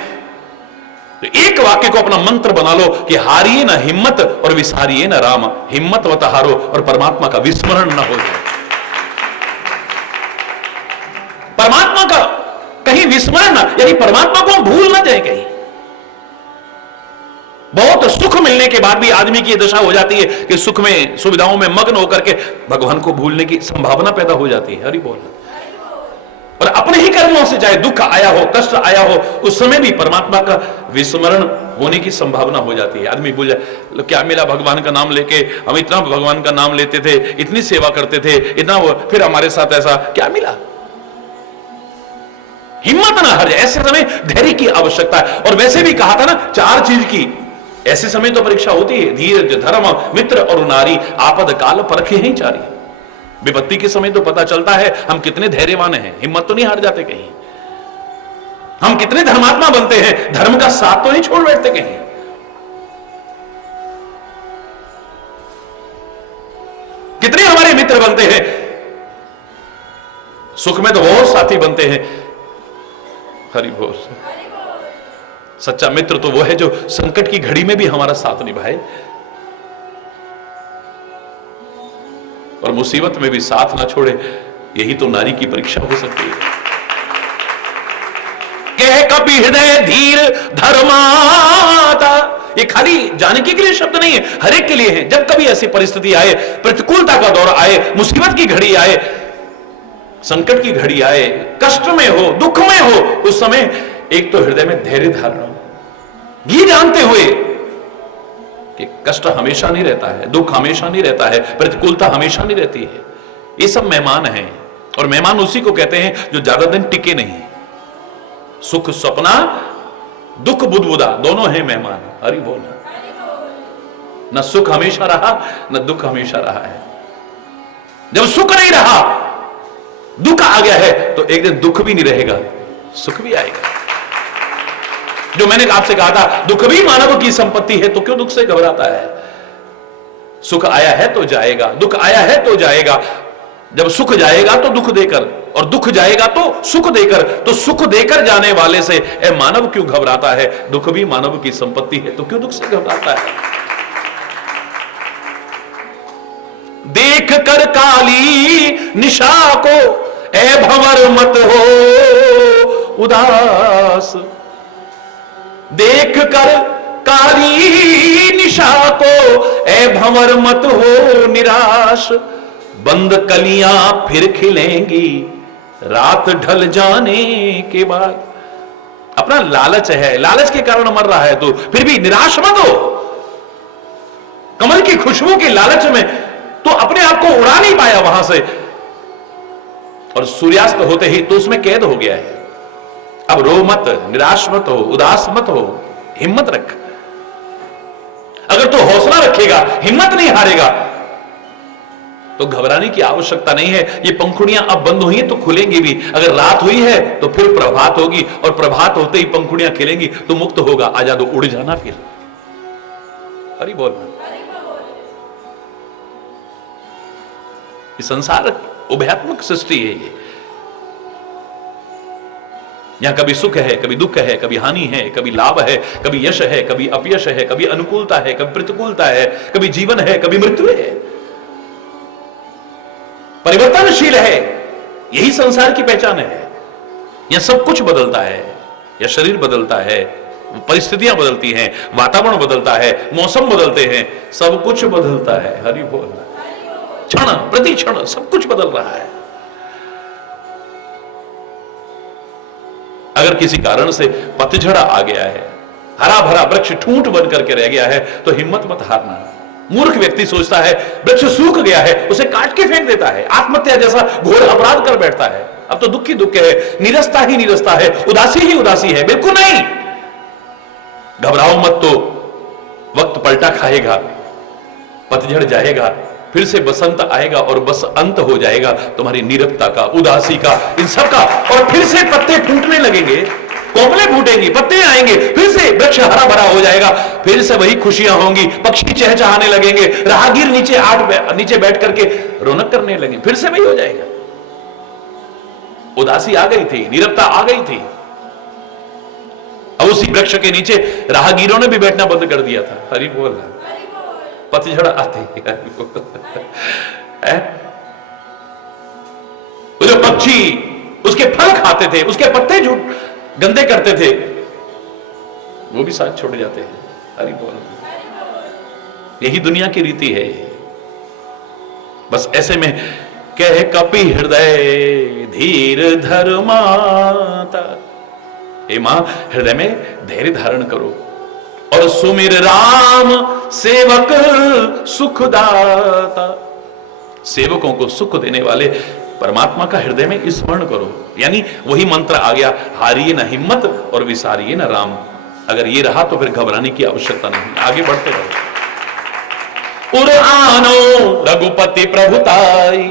तो एक वाक्य को अपना मंत्र बना लो कि हारिए ना हिम्मत और विसारिए ना राम। हिम्मत मत हारो और परमात्मा का विस्मरण ना हो जाए। परमात्मा का कहीं विस्मरण ना, यानी परमात्मा को हम भूल ना जाए कहीं। बहुत सुख मिलने के बाद भी आदमी की दशा हो जाती है कि सुख में सुविधाओं में मग्न होकर के भगवान को भूलने की संभावना पैदा हो जाती है। हरि बोल। और अपने ही कर्मों से चाहे दुख आया हो, कष्ट आया हो, उस समय भी परमात्मा का विस्मरण होने की संभावना हो जाती है। आदमी भूल जाए, क्या मिला भगवान का नाम लेके, हम इतना भगवान का नाम लेते थे, इतनी सेवा करते थे, इतना फिर हमारे साथ ऐसा क्या मिला। हिम्मत ना हार जाए, ऐसे समय धैर्य की आवश्यकता है। और वैसे भी कहा था ना, 4 चीज की ऐसे समय तो परीक्षा होती है, धीरज धर्म मित्र और नारी, आपद काल परखे हैं चारी। विपत्ति के समय तो पता चलता है हम कितने धैर्यवान हैं, हिम्मत तो नहीं हार जाते कहीं। हम कितने धर्मात्मा बनते हैं, धर्म का साथ तो नहीं छोड़ बैठते कहीं। कितने हमारे मित्र बनते हैं, सुख में तो बहुत साथी बनते हैं। हरि बोल। सच्चा मित्र तो वो है जो संकट की घड़ी में भी हमारा साथ निभाए और मुसीबत में भी साथ ना छोड़े। यही तो नारी की परीक्षा हो सकती है। कह कपि हृदय धीर धर्माता। ये खाली जानकी के लिए शब्द नहीं है, हर एक के लिए है। जब कभी ऐसी परिस्थिति आए, प्रतिकूलता का दौर आए, मुसीबत की घड़ी आए, संकट की घड़ी आए, कष्ट में हो, दुख में हो, उस समय एक तो हृदय में धैर्य धारण, ये जानते हुए कि कष्ट हमेशा नहीं रहता है, दुख हमेशा नहीं रहता है, प्रतिकूलता हमेशा नहीं रहती है। ये सब मेहमान हैं, और मेहमान उसी को कहते हैं जो ज्यादा दिन टिके नहीं। सुख सपना, दुख बुदबुदा, दोनों हैं मेहमान। हरि बोल। न सुख हमेशा रहा, न दुख हमेशा रहा है। जब सुख नहीं रहा, दुख आ गया है, तो एक दिन दुख भी नहीं रहेगा, सुख भी आएगा। जो मैंने आपसे कहा था, दुख भी मानव की संपत्ति है, तो क्यों दुख से घबराता है। सुख आया है तो जाएगा, दुख आया है तो जाएगा। जब सुख जाएगा तो दुख देकर, और दुख जाएगा तो सुख देकर। तो सुख देकर जाने वाले से ए मानव क्यों घबराता है? दुख भी मानव की संपत्ति है, तो क्यों दुख से घबराता है? देख कर काली निशा को ए भंवर मत हो उदास। देख कर काली निशा को ए भंवर मत हो निराश। बंद कलियां फिर खिलेंगी रात ढल जाने के बाद। अपना लालच है, लालच के कारण मर रहा है तो फिर भी निराश मत हो। कमल की खुशबू के लालच में तो अपने आप को उड़ा नहीं पाया वहां से, और सूर्यास्त होते ही तो उसमें कैद हो गया है। अब रो मत, निराश मत हो, उदास मत हो, हिम्मत रख। अगर तू हौसला रखेगा, हिम्मत नहीं हारेगा, तो घबराने की आवश्यकता नहीं है। ये पंखुड़ियां अब बंद हुई तो खुलेंगी भी। अगर रात हुई है तो फिर प्रभात होगी, और प्रभात होते ही पंखुड़ियां खिलेंगी तो मुक्त होगा। आजाद उड़ जाना फिर। हरि बोल। ये संसार उभयात्मक सृष्टि है। ये यहां कभी सुख है, कभी दुख है, कभी हानि है, कभी लाभ है, कभी यश है, कभी अपयश है, कभी अनुकूलता है, कभी प्रतिकूलता है, कभी जीवन है, कभी मृत्यु है। परिवर्तनशील है, यही संसार की पहचान है। यह सब कुछ बदलता है, यह शरीर बदलता है, परिस्थितियां बदलती हैं, वातावरण बदलता है, मौसम बदलते हैं, सब कुछ बदलता है। हरि बोल। क्षण प्रति क्षण सब कुछ बदल रहा है। अगर किसी कारण से पतझड़ आ गया है, हरा भरा वृक्ष ठूंठ बन करके रह गया है, तो हिम्मत मत हारना। मूर्ख व्यक्ति सोचता है वृक्ष सूख गया है, उसे काट के फेंक देता है, आत्महत्या जैसा घोर अपराध कर बैठता है। अब तो दुख ही दुख है, निरस्ता ही निरस्ता है, उदासी ही उदासी है। बिल्कुल नहीं, घबराओ मत। तो वक्त पलटा खाएगा, पतझड़ जाएगा, फिर से बसंत आएगा, और बस अंत हो जाएगा तुम्हारी नीरवता का, उदासी का, इन सब का। और फिर से पत्ते फूटने लगेंगे, कोमले फूटेंगी, पत्ते आएंगे, फिर से वृक्ष हरा भरा हो जाएगा, फिर से वही खुशियां होंगी, पक्षी चहचहाने लगेंगे, राहगीर नीचे बैठ करके रौनक करने लगे, फिर से वही हो जाएगा। उदासी आ गई थी, नीरवता आ गई थी। अब उसी वृक्ष के नीचे राहगीरों ने भी बैठना बंद कर दिया था। हरि बोल। पतझड़ आती है, जो पक्षी उसके फल खाते थे, उसके पत्ते जो गंदे करते थे, वो भी साथ छोड़ जाते हैं। हरि बोल। यही दुनिया की रीति है। बस ऐसे में कह कपि हृदय धीर धर माता। हे मां, हृदय में धैर्य धारण करो और सुमिर राम सेवक सुखदाता। सेवकों को सुख देने वाले परमात्मा का हृदय में स्मरण करो। यानी वही मंत्र आ गया, हारिए न हिम्मत और विसारिए न राम। अगर ये रहा तो फिर घबराने की आवश्यकता नहीं, आगे बढ़ते रहो। उर आनो रघुपति प्रभुताई,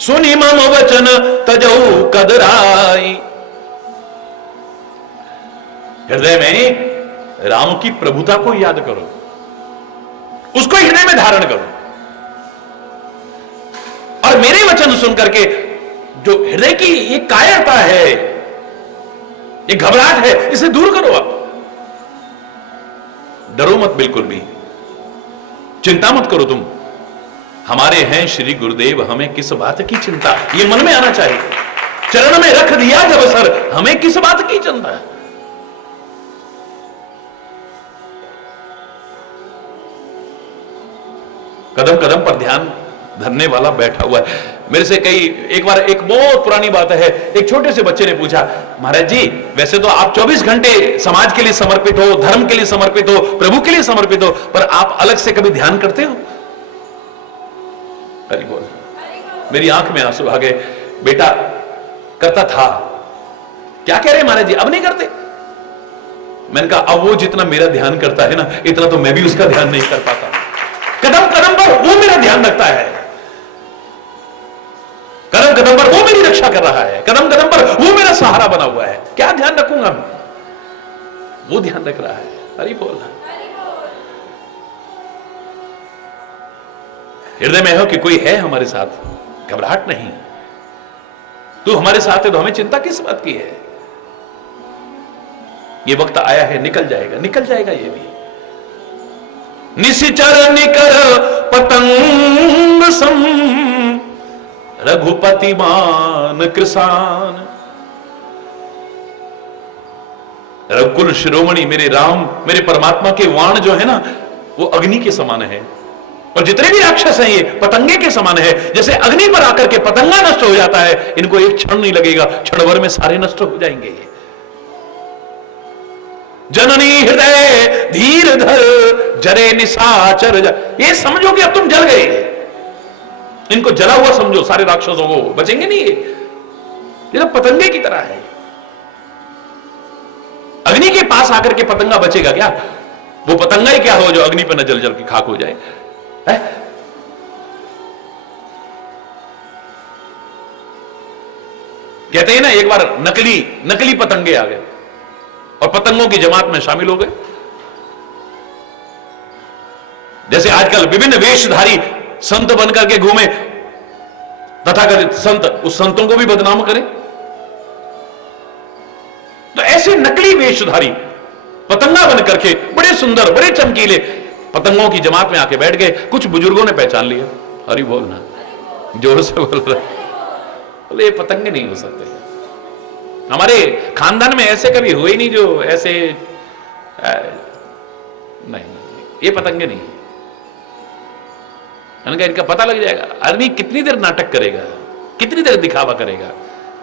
सुनि मम वचन तजऊ कदराई। हृदय में राम की प्रभुता को याद करो, उसको हृदय में धारण करो, और मेरे वचन सुन करके जो हृदय की ये कायरता है, ये घबराहट है, इसे दूर करो। आप डरो मत, बिल्कुल भी चिंता मत करो। तुम हमारे हैं श्री गुरुदेव, हमें किस बात की चिंता, ये मन में आना चाहिए। चरण में रख दिया जब सर, हमें किस बात की चिंता है। कदम कदम पर ध्यान धरने वाला बैठा हुआ है। मेरे से एक बार एक बहुत पुरानी बात है, एक छोटे से बच्चे ने पूछा, महाराज जी वैसे तो आप 24 घंटे समाज के लिए समर्पित हो, धर्म के लिए समर्पित हो, प्रभु के लिए समर्पित हो, पर आप अलग से कभी ध्यान करते हो? हरि बोल। मेरी आंख में आंसू आ गए। बेटा करता था। क्या कह रहे महाराज जी, अब नहीं करते? मैंने कहा अब वो जितना मेरा ध्यान करता है ना, इतना तो मैं भी उसका ध्यान नहीं कर पाता। कदम कदम पर वो मेरा ध्यान रखता है, कदम कदम पर वो मेरी रक्षा कर रहा है, कदम कदम पर वो मेरा सहारा बना हुआ है। क्या ध्यान रखूंगा मैं? वो ध्यान रख रहा है। हरि बोल। हृदय में हो कि कोई है हमारे साथ, घबराहट नहीं। तू हमारे साथ है तो हमें चिंता किस बात की है। ये वक्त आया है, निकल जाएगा, निकल जाएगा ये भी। निशिचर निकर पतंग सम रघुपति मान कृसान। रघुकुल शिरोमणि मेरे राम, मेरे परमात्मा के वाण जो है ना, वो अग्नि के समान है। और जितने भी राक्षस हैं ये पतंगे के समान है। जैसे अग्नि पर आकर के पतंगा नष्ट हो जाता है, इनको एक क्षण नहीं लगेगा, क्षण भर में सारे नष्ट हो जाएंगे। जननी हृदय धीर धर जरे निशाचर ये समझो कि अब तुम जल गए, इनको जला हुआ समझो, सारे राक्षसों को, बचेंगे नहीं ये तो पतंगे की तरह है। अग्नि के पास आकर के पतंगा बचेगा क्या? वो पतंगा ही क्या हो जो अग्नि पर न जल जल की खाक हो जाए है? कहते हैं ना, एक बार नकली पतंगे आ गए और पतंगों की जमात में शामिल हो गए। जैसे आजकल विभिन्न वेशधारी संत बनकर के घूमे, तथाकथित संत, उस संतों को भी बदनाम करें। तो ऐसे नकली वेशधारी पतंगा बनकर के बड़े सुंदर, बड़े चमकीले पतंगों की जमात में आके बैठ गए। कुछ बुजुर्गों ने पहचान लिया, हरि बोलना, जोर से बोल रहे, बोले ये पतंगे नहीं हो सकते, हमारे खानदान में ऐसे कभी हुए नहीं जो ऐसे नहीं, ये पतंगे नहीं। इनका पता लग जाएगा। आदमी कितनी देर नाटक करेगा, कितनी देर दिखावा करेगा,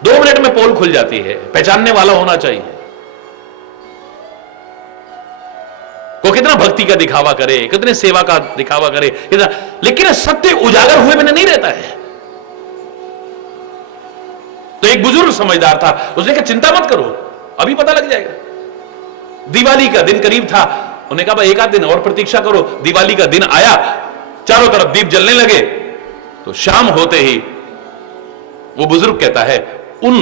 2 मिनट में पोल खुल जाती है। पहचानने वाला होना चाहिए। वो कितना भक्ति का दिखावा करे, कितने सेवा का दिखावा करे, कितना, लेकिन सत्य उजागर हुए बिना नहीं रहता है। तो एक बुजुर्ग समझदार था, उसने कहा चिंता मत करो, अभी पता लग जाएगा। दिवाली का दिन करीब था, उन्होंने कहा भाई 1 आध दिन और प्रतीक्षा करो। दिवाली का दिन आया, चारों तरफ दीप जलने लगे। तो शाम होते ही वो बुजुर्ग कहता है उन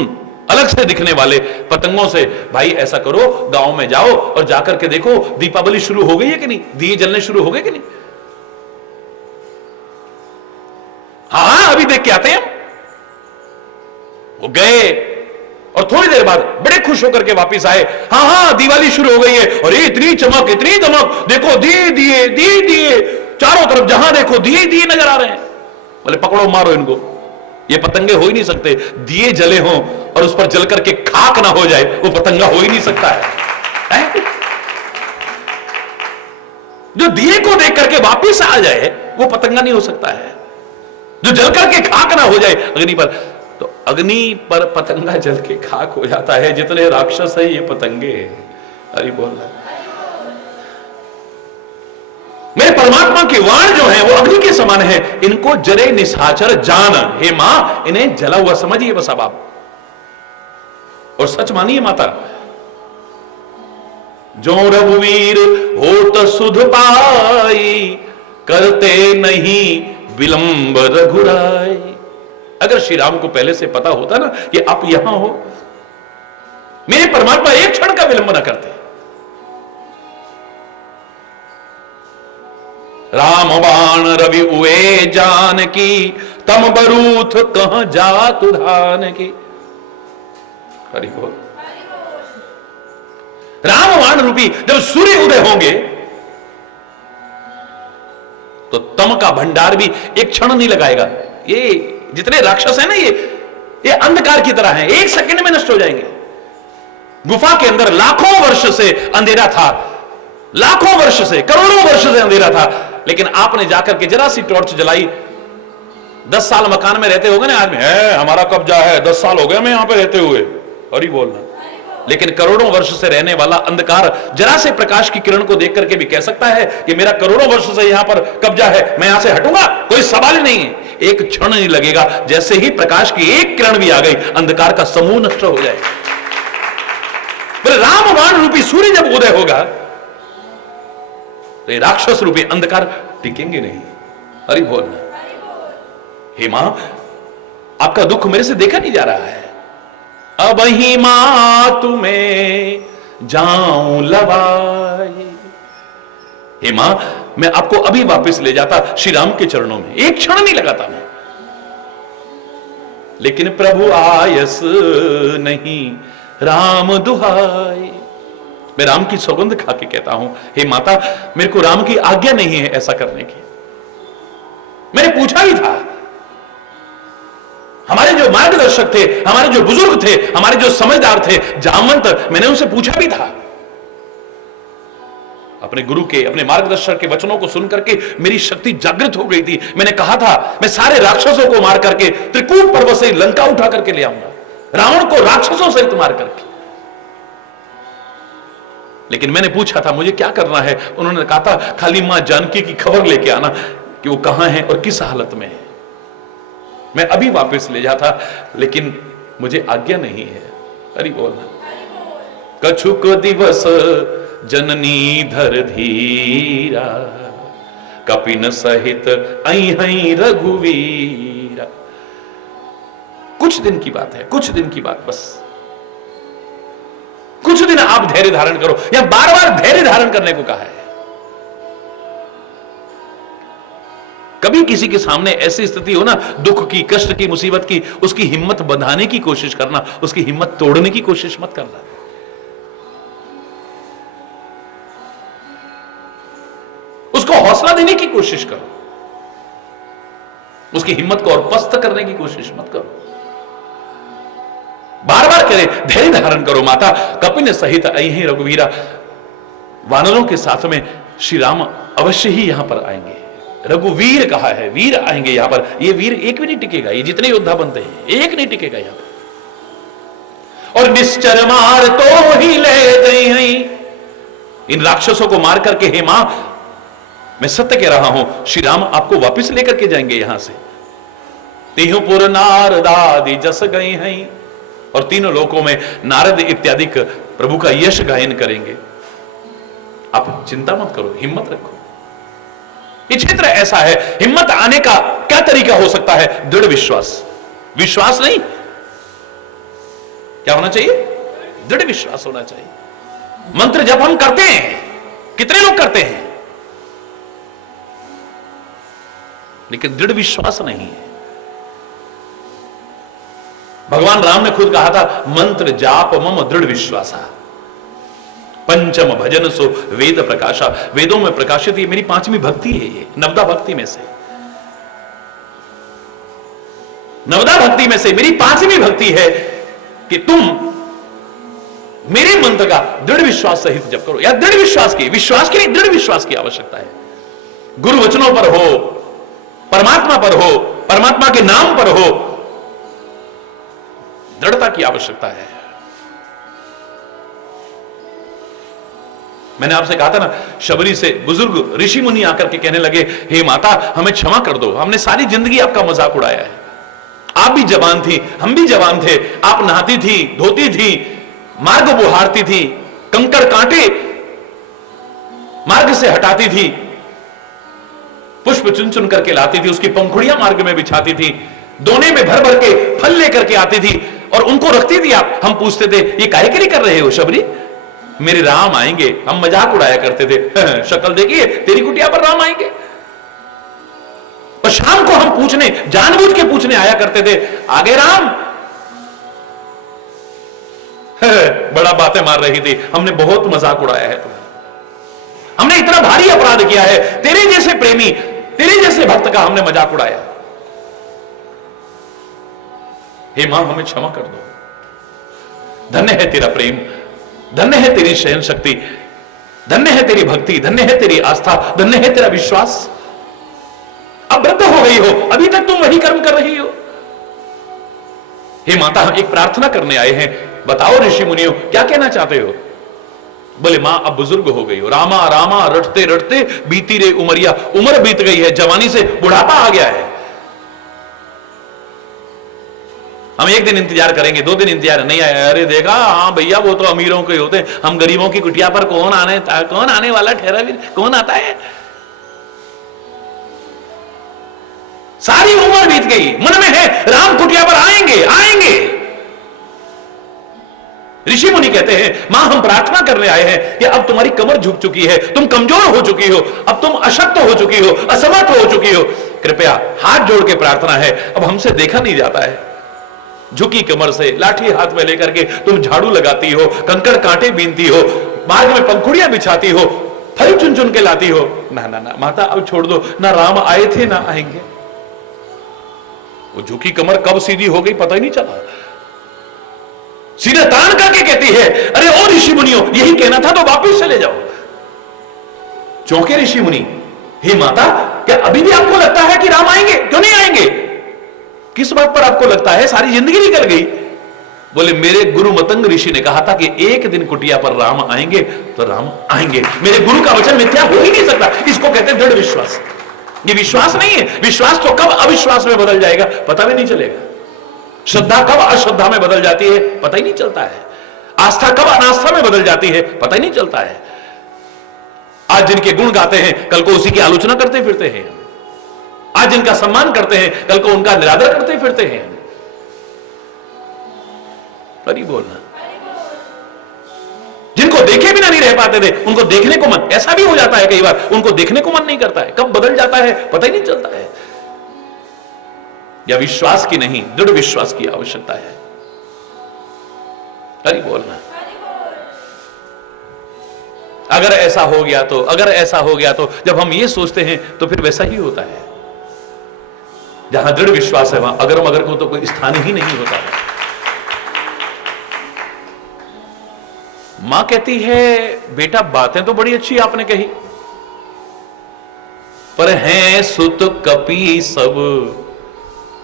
अलग से दिखने वाले पतंगों से, भाई ऐसा करो, गांव में जाओ और जाकर के देखो दीपावली शुरू हो गई है कि नहीं, दिए जलने शुरू हो गए कि नहीं। हाँ अभी देख के आते हैं। वो गए और थोड़ी देर बाद बड़े खुश होकर के वापस आए। हाँ दिवाली शुरू हो गई है, और इतनी चमक, इतनी दमक, देखो दिए दिए दिए दिए, चारों तरफ जहां देखो दिए दिए नजर आ रहे हैं। बोले पकड़ो मारो इनको, ये पतंगे हो ही नहीं सकते, दिए जले हों और उस पर जलकर के खाक ना हो जाए, वो पतंगा हो ही नहीं सकता है? जो दिए को देख करके वापिस आ जाए वो पतंगा नहीं हो सकता है। जो जलकर के खाक ना हो जाए अग्नि पर, तो अग्नि पर पतंगा जल के खाक हो जाता है। जितने राक्षस है ये पतंगे हैं। हरि बोल। मेरे परमात्मा के वाण जो है वो अग्नि के समान है, इनको जरे निशाचर जान। हे मां, इन्हें जला हुआ समझिए बस अब आप, और सच मानिए माता। जो रघुवीर होत सुध पाई, करते नहीं विलंब रघुराई। अगर श्री राम को पहले से पता होता ना कि आप यहां हो, मेरे परमात्मा एक क्षण का विलंब न करते। राम बाण रवि उए जान की, तम बरूथ कहां जात धान की। हरि बोल। राम बाण रूपी जब सूर्य उदय होंगे तो तम का भंडार भी एक क्षण नहीं लगाएगा। ये जितने राक्षस हैं ना, ये अंधकार की तरह हैं, 1 सेकंड में नष्ट हो जाएंगे। गुफा के अंदर लाखों वर्ष से अंधेरा था, लाखों वर्ष से, करोड़ों वर्ष से अंधेरा था, लेकिन आपने जाकर के जरा सी टॉर्च जलाई। 10 साल मकान में रहते होगे ना आदमी, है हमारा कब्जा है, 10 साल हो गए हमें यहां पे रहते हुए, हरि बोलना। लेकिन करोड़ों वर्ष से रहने वाला अंधकार जरा से प्रकाश की किरण को देख करके भी कह सकता है कि मेरा करोड़ों वर्ष से यहां पर कब्जा है, मैं यहां से हटूंगा, कोई सवाल ही नहीं है। एक क्षण नहीं लगेगा, जैसे ही प्रकाश की एक किरण भी आ गई, अंधकार का समूह नष्ट हो जाएगा। राम बाण रूपी सूर्य जब उदय होगा तो ये राक्षस रूपी अंधकार टिकेंगे नहीं। हरि बोलना। हे मां, आपका दुख मेरे से देखा नहीं जा रहा है। अब ही मां तुम्हें जाऊं लवाई। हे मां, मैं आपको अभी वापस ले जाता श्री राम के चरणों में, एक क्षण नहीं लगाता मैं। लेकिन प्रभु आयस नहीं राम दुहाई। मैं राम की सौगंध खा के कहता हूं, हे माता, मेरे को राम की आज्ञा नहीं है ऐसा करने की। मैंने पूछा ही था, हमारे जो मार्गदर्शक थे, हमारे जो बुजुर्ग थे, हमारे जो समझदार थे, जामवंत, मैंने उनसे पूछा भी था। अपने गुरु के, अपने मार्गदर्शक के वचनों को सुन करके मेरी शक्ति जागृत हो गई थी। मैंने कहा था, मैं सारे राक्षसों को मार करके त्रिकूट पर्वत से लंका उठा करके ले आऊंगा, रावण को राक्षसों सहित मार करके। लेकिन मैंने पूछा था मुझे क्या करना है, उन्होंने कहा था खाली मां जानकी की खबर लेके आना कि वो कहां है और किस हालत में है। मैं अभी वापस ले जाता, लेकिन मुझे आज्ञा नहीं है। हरि बोल। कछुक दिवस जननी धर धीरा, कपिन सहित अहि रघुवीरा। कुछ दिन की बात है, कुछ दिन की बात, बस कुछ दिन आप धैर्य धारण करो। या बार बार धैर्य धारण करने को कहा है। कभी किसी के सामने ऐसी स्थिति हो ना, दुख की, कष्ट की, मुसीबत की, उसकी हिम्मत बढ़ाने की कोशिश करना, उसकी हिम्मत तोड़ने की कोशिश मत करना। उसको हौसला देने की कोशिश करो, उसकी हिम्मत को और पस्त करने की कोशिश मत करो। बार बार करें, धैर्य धारण करो माता। कपिन सहित अहि रघुवीरा, वानरों के साथ में श्री राम अवश्य ही यहां पर आएंगे। रघुवीर कहा है, वीर आएंगे यहां पर। ये वीर एक भी नहीं टिकेगा, ये जितने योद्धा बनते हैं एक नहीं टिकेगा यहां पर। और निश्चर मार तो ही ले गई, इन राक्षसों को मार करके, हे मां मैं सत्य कह रहा हूं, श्री राम आपको वापस लेकर के जाएंगे यहां से। तिहुपुर नारदादि जस गए हैं, और तीनों लोकों में नारद इत्यादि प्रभु का यश गायन करेंगे। आप चिंता मत करो, हिम्मत रखो। ये क्षेत्र ऐसा है, हिम्मत आने का क्या तरीका हो सकता है? दृढ़ विश्वास। विश्वास नहीं, क्या होना चाहिए? दृढ़ विश्वास होना चाहिए। मंत्र जब हम करते हैं, कितने लोग करते हैं, लेकिन दृढ़ विश्वास नहीं है। भगवान राम ने खुद कहा था, मंत्र जाप मम दृढ़ विश्वासा, पंचम भजन सो वेद प्रकाशा। वेदों में प्रकाशित ये मेरी पांचवी भक्ति है, ये नवदा भक्ति में से, नवदा भक्ति में से मेरी पांचवी भक्ति है कि तुम मेरे मंत्र का दृढ़ विश्वास सहित जप करो। या दृढ़ विश्वास की, विश्वास के लिए दृढ़ विश्वास की आवश्यकता है। गुरु वचनों पर हो, परमात्मा पर हो, परमात्मा के नाम पर हो, दृढ़ता की आवश्यकता है। मैंने आपसे कहा था ना, शबरी से बुजुर्ग ऋषि मुनि आकर के कहने लगे, हे माता हमें क्षमा कर दो, हमने सारी जिंदगी आपका मजाक उड़ाया है। आप भी जवान थी, हम भी जवान थे, आप नहाती थी, धोती थी, मार्ग बुहारती थी, कंकड़ कांटे मार्ग से हटाती थी, पुष्प चुन चुन करके लाती थी, उसकी पंखुड़ियां मार्ग में बिछाती थी, दोने में भर भर के फल लेकर के आती थी और उनको रखती थी। आप, हम पूछते थे ये काहे के लिए कर रहे हो शबरी? मेरे राम आएंगे। हम मजाक उड़ाया करते थे, शक्ल देखिए तेरी कुटिया पर राम आएंगे। और शाम को हम पूछने, जानबूझ के पूछने आया करते थे, आगे राम? बड़ा बातें मार रही थी, हमने बहुत मजाक उड़ाया है तुम्हें, हमने इतना भारी अपराध किया है, तेरे जैसे प्रेमी, तेरे जैसे भक्त का हमने मजाक उड़ाया। हे मां हमें क्षमा कर दो। धन्य है तेरा प्रेम, धन्य है तेरी शयन शक्ति, धन्य है तेरी भक्ति, धन्य है तेरी आस्था, धन्य है तेरा विश्वास। अब वृद्ध हो गई हो, अभी तक तुम वही कर्म कर रही हो। हे माता हम एक प्रार्थना करने आए हैं, बताओ ऋषि मुनियों क्या कहना चाहते हो? बोले मां अब बुजुर्ग हो गई हो, रामा रामा रटते रटते बीती रे उमरिया, उम्र बीत गई है, जवानी से बुढ़ापा आ गया है। हम एक दिन इंतजार करेंगे, 2 दिन इंतजार नहीं आया, अरे देखा हाँ भैया वो तो अमीरों के होते, हम गरीबों की कुटिया पर कौन आने वाला ठहरा भी, कौन आता है? सारी उम्र बीत गई, मन में है राम कुटिया पर आएंगे आएंगे, ऋषि मुनि कहते हैं मां हम प्रार्थना करने आए हैं कि अब तुम्हारी कमर झुक चुकी है, तुम कमजोर हो चुकी हो, अब तुम अशक्त हो चुकी हो, असमर्थ हो चुकी हो, कृपया हाथ जोड़ के प्रार्थना है, अब हमसे देखा नहीं जाता है। झुकी कमर से लाठी हाथ में लेकर के तुम झाड़ू लगाती हो, कंकड़ कांटे बीनती हो, मार्ग में पंखुड़ियां बिछाती हो, फल चुन चुन के लाती हो। ना ना ना माता अब छोड़ दो, ना राम आए थे ना आएंगे। वो झुकी कमर कब सीधी हो गई पता ही नहीं चला। सीधे तान करके कहती है अरे ओ ऋषि मुनियों, यही कहना था तो वापस चले जाओ। चौंके ऋषि मुनि, हे माता क्या अभी भी आपको लगता है कि राम आएंगे? क्यों नहीं आएंगे? किस बात पर आपको लगता है? सारी जिंदगी निकल गई। बोले मेरे गुरु मतंग ऋषि ने कहा था कि एक दिन कुटिया पर राम आएंगे तो राम आएंगे। मेरे गुरु का वचन मिथ्या हो ही नहीं सकता। इसको कहते हैं दृढ़ विश्वास। ये विश्वास नहीं है। विश्वास तो कब अविश्वास में बदल जाएगा पता भी नहीं चलेगा। श्रद्धा कब अश्रद्धा में बदल जाती है पता ही नहीं चलता है। आस्था कब अनास्था में बदल जाती है पता ही नहीं चलता है। आज जिनके गुण गाते हैं कल को उसी की आलोचना करते फिरते हैं। आज जिनका सम्मान करते हैं कल को उनका निरादर करते फिरते हैं। पर बोलना, जिनको देखे बिना नहीं रह पाते थे उनको देखने को मन, ऐसा भी हो जाता है कई बार, उनको देखने को मन नहीं करता है। कब बदल जाता है पता ही नहीं चलता है। या विश्वास की नहीं, दृढ़ विश्वास की आवश्यकता है। अरे बोलना, अगर ऐसा हो गया तो, अगर ऐसा हो गया तो, जब हम ये सोचते हैं तो फिर वैसा ही होता है। जहां दृढ़ विश्वास है वहां अगर मगर को तो कोई स्थान ही नहीं होता है। मां कहती है बेटा बातें तो बड़ी अच्छी आपने कही, पर हैं सुत कपि सब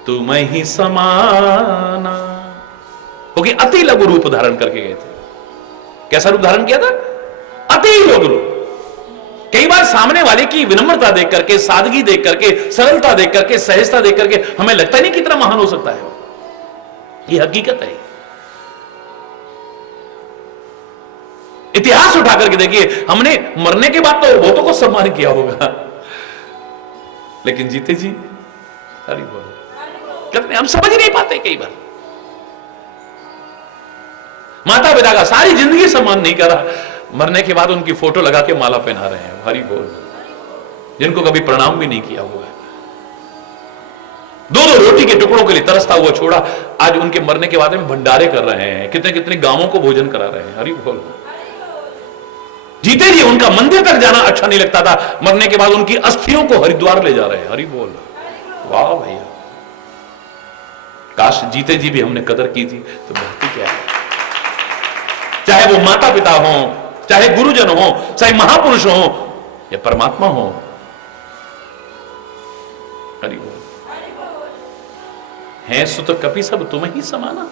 तुम ही समाना। क्योंकि अति लघु रूप धारण करके गए थे। कैसा रूप धारण किया था? अति लघु रूप। कई बार सामने वाले की विनम्रता देख करके, सादगी देख करके, सरलता देख करके, सहजता देख करके हमें लगता ही नहीं कितना महान हो सकता है। यह हकीकत है। इतिहास उठा करके देखिए, हमने मरने के बाद तो बहुतों को सम्मान किया होगा, लेकिन जीते जी अरे बोलो कहते हम समझ नहीं पाते। कई बार माता पिता का सारी जिंदगी सम्मान नहीं करा, मरने के बाद उनकी फोटो लगा के माला पहना रहे हैं। हरि बोल। जिनको कभी प्रणाम भी नहीं किया हुआ है, दो दो रोटी के टुकड़ों के लिए तरसता हुआ छोड़ा, आज उनके मरने के बाद में भंडारे कर रहे हैं, कितने कितने गांवों को भोजन करा रहे हैं। हरि बोल। जीते जी उनका मंदिर तक जाना अच्छा नहीं लगता था, मरने के बाद उनकी अस्थियों को हरिद्वार ले जा रहे हैं। हरि बोल। वाह भैया, काश जीते जी भी हमने कदर की थी तो बहुत ही क्या है। चाहे वो माता पिता हो, चाहे गुरुजन हो, चाहे महापुरुष हो या परमात्मा हो। हरि बोल। हैं सुत कपि सब तुम ही समाना।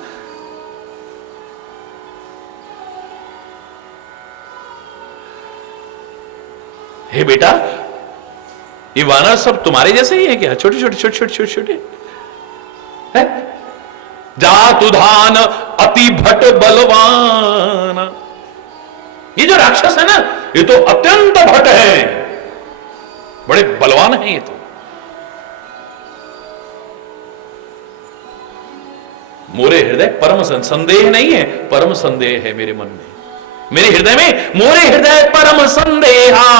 हे बेटा, ये वानर सब तुम्हारे जैसे ही है क्या? छोटे छोटे छोटे छोटे छोटे छोटे है। जातुधान अति भट बलवान। ये जो राक्षस है ना, ये तो अत्यंत भट है, बड़े बलवान हैं। ये तो मोरे हृदय परम संदेह नहीं है, परम संदेह है मेरे मन में। मेरे हृदय में मोरे हृदय परम संदेहा,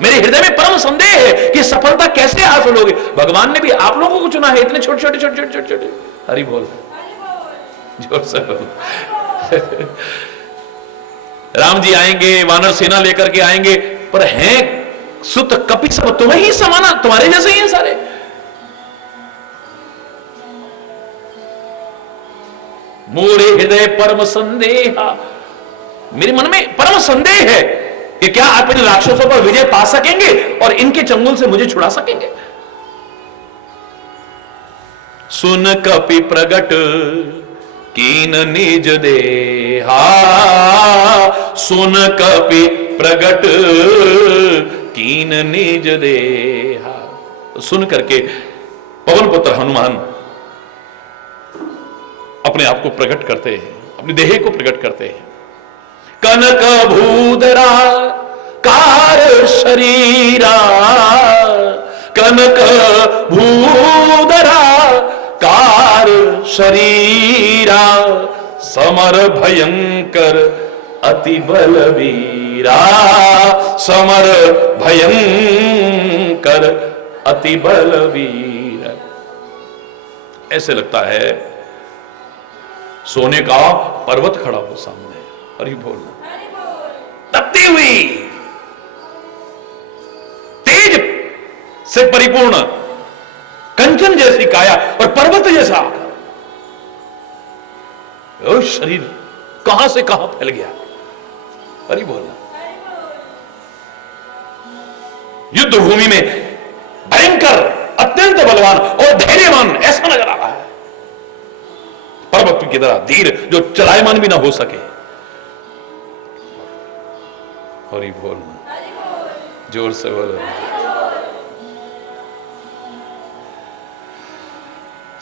मेरे हृदय में परम संदेह है कि सफलता कैसे हासिल होगी। भगवान ने भी आप लोगों को चुना है, इतने छोटे छोटे छोटे छोटे छोटे छोटे। हरि बोल। जोर से बोल। राम जी आएंगे, वानर सेना लेकर के आएंगे, पर हैं सुत कपि सब तुम्हें ही समाना, तुम्हारे जैसे ही हैं सारे। मोरे हृदय परम संदेहा, मेरे मन में परम संदेह है कि क्या आप इन राक्षसों पर विजय पा सकेंगे और इनके चंगुल से मुझे छुड़ा सकेंगे। सुन कपि प्रगट कीन निज देहा, सुन कपि प्रगट कीन निज देहा। सुन करके पवन पुत्र हनुमान अपने आप को प्रकट करते हैं, अपने देह को प्रकट करते हैं। कनक भूधरा कार शरीरा, कनक भूधरा कार शरीरा, समर भयंकर अति बलवीरा, समर भयंकर अति बलवीरा। ऐसे लगता है सोने का पर्वत खड़ा हो सामने। हरि बोल। तपती हुई तेज से परिपूर्ण कंचन जैसी काया और पर्वत जैसा और शरीर कहां से कहां फैल गया। हरि बोलना। युद्ध भूमि में भयंकर अत्यंत बलवान और धैर्यवान ऐसा नजर आ रहा है, पर्वत की तरह धीर जो चलायमान भी ना हो सके। हरि बोलना, जोर से बोलो।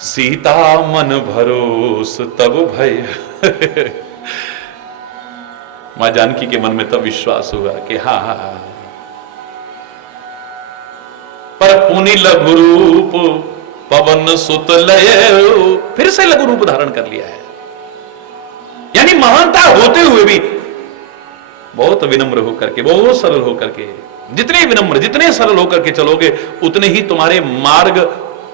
सीता मन भरोस तब भय मां जानकी के मन में तब विश्वास हुआ कि हा पर पुनि लघु रूप पवन सुत लय, फिर से लघु रूप धारण कर लिया है। यानी महानता होते हुए भी बहुत विनम्र होकर के, बहुत सरल होकर के, जितने विनम्र जितने सरल होकर के चलोगे उतने ही तुम्हारे मार्ग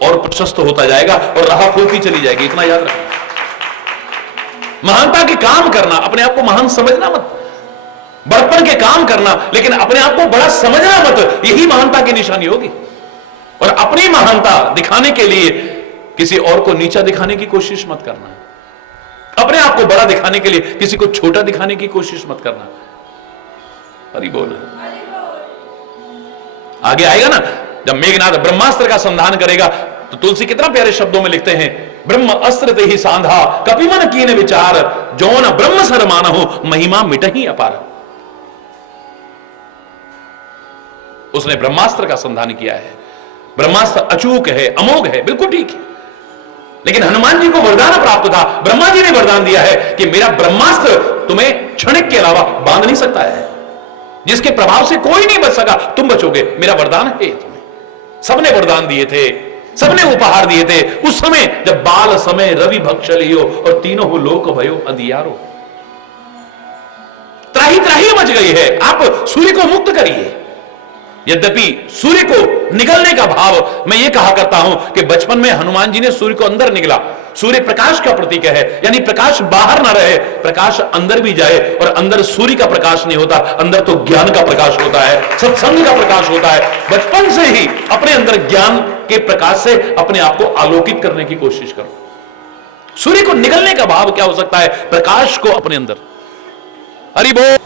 और प्रशस्त होता जाएगा और राह खुलती चली जाएगी। इतना याद रखना। महानता के काम करना, अपने आप को महान समझना मत, बड़प्पन के काम करना लेकिन अपने आप को बड़ा समझना मत, यही महानता की निशानी होगी। और अपनी महानता दिखाने के लिए किसी और को नीचा दिखाने की कोशिश मत करना, अपने आप को बड़ा दिखाने के लिए किसी को छोटा दिखाने की कोशिश मत करना। हरि बोल। आगे आएगा ना जब मेघनाद ब्रह्मास्त्र का संधान करेगा तो तुलसी कितना प्यारे शब्दों में लिखते हैं, ब्रह्म अस्त्र ते ही सांधा कपिमन कीन विचार, जौन ब्रह्म सर मानहु महिमा मिटहि अपार। उसने ब्रह्मास्त्र का संधान किया है। ब्रह्मास्त्र अचूक है, अमोघ है, बिल्कुल ठीक है, लेकिन हनुमान जी को वरदान प्राप्त था। ब्रह्मा जी ने वरदान दिया है कि मेरा ब्रह्मास्त्र तुम्हें क्षणिक के अलावा बांध नहीं सकता है, जिसके प्रभाव से कोई नहीं बच सका, तुम बचोगे, मेरा वरदान है तुम्हें। सबने वरदान दिए थे, सबने उपहार दिए थे उस समय जब बाल समय रवि भक्षलियो और तीनों हो लोक भयो अंधियारो। त्राही त्राही मच गई है, आप सूर्य को मुक्त करिए। यद्यपि सूर्य को निगलने का भाव मैं ये कहा करता हूं कि बचपन में हनुमान जी ने सूर्य को अंदर निगला। सूर्य प्रकाश का प्रतीक है, यानी प्रकाश बाहर ना रहे, प्रकाश अंदर भी जाए। और अंदर सूर्य का प्रकाश नहीं होता, अंदर तो ज्ञान का प्रकाश होता है, सत्संग का प्रकाश होता है। बचपन से ही अपने अंदर ज्ञान के प्रकाश से अपने आप को आलोकित करने की कोशिश करो। सूर्य को निगलने का भाव क्या हो सकता है? प्रकाश को अपने अंदर। हरि बोल।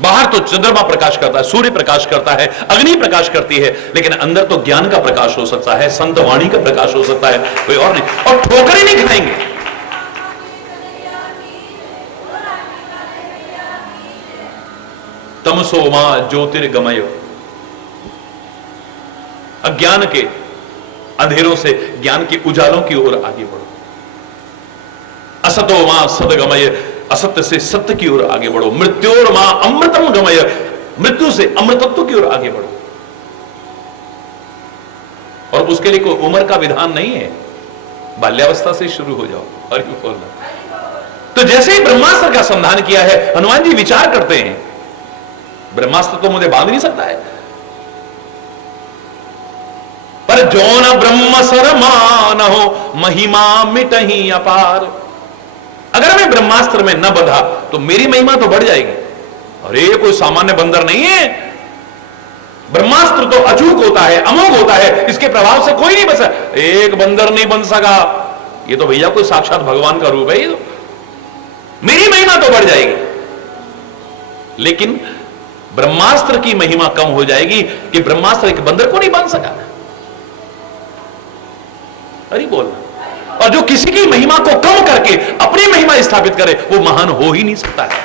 बाहर तो चंद्रमा प्रकाश करता है, सूर्य प्रकाश करता है, अग्नि प्रकाश करती है, लेकिन अंदर तो ज्ञान का प्रकाश हो सकता है, संत वाणी का प्रकाश हो सकता है, कोई और नहीं। और ठोकरें नहीं खाएंगे। तमसो मां ज्योतिर्गमय, अज्ञान के अंधेरों से ज्ञान के उजालों की ओर आगे बढ़ो। असतो मां सदगमय, असत्य से सत्य की ओर आगे बढ़ो। मृत्योर मां अमृतम गमय, मृत्यु से अमृतत्व की ओर आगे बढ़ो। और उसके लिए कोई उम्र का विधान नहीं है, बाल्यावस्था से शुरू हो जाओ। और क्यों बोलना। तो जैसे ही ब्रह्मास्त्र का संधान किया है, हनुमान जी विचार करते हैं ब्रह्मास्त्र तो मुझे बांध नहीं सकता है, पर जौन ब्रह्म सर मानहु महिमा मिटहि अपार। अगर मैं ब्रह्मास्त्र में न बंधा तो मेरी महिमा तो बढ़ जाएगी। अरे कोई सामान्य बंदर नहीं है, ब्रह्मास्त्र तो अचूक होता है, अमोघ होता है, इसके प्रभाव से कोई नहीं बचा। एक बंदर नहीं बन सका, ये तो भैया कोई साक्षात भगवान का रूप है, ये तो मेरी महिमा तो बढ़ जाएगी। लेकिन ब्रह्मास्त्र की महिमा कम हो जाएगी कि ब्रह्मास्त्र एक बंदर को नहीं बांध सका। अरे बोलना। और जो किसी की महिमा को कम करके अपनी महिमा स्थापित करे वो महान हो ही नहीं सकता है।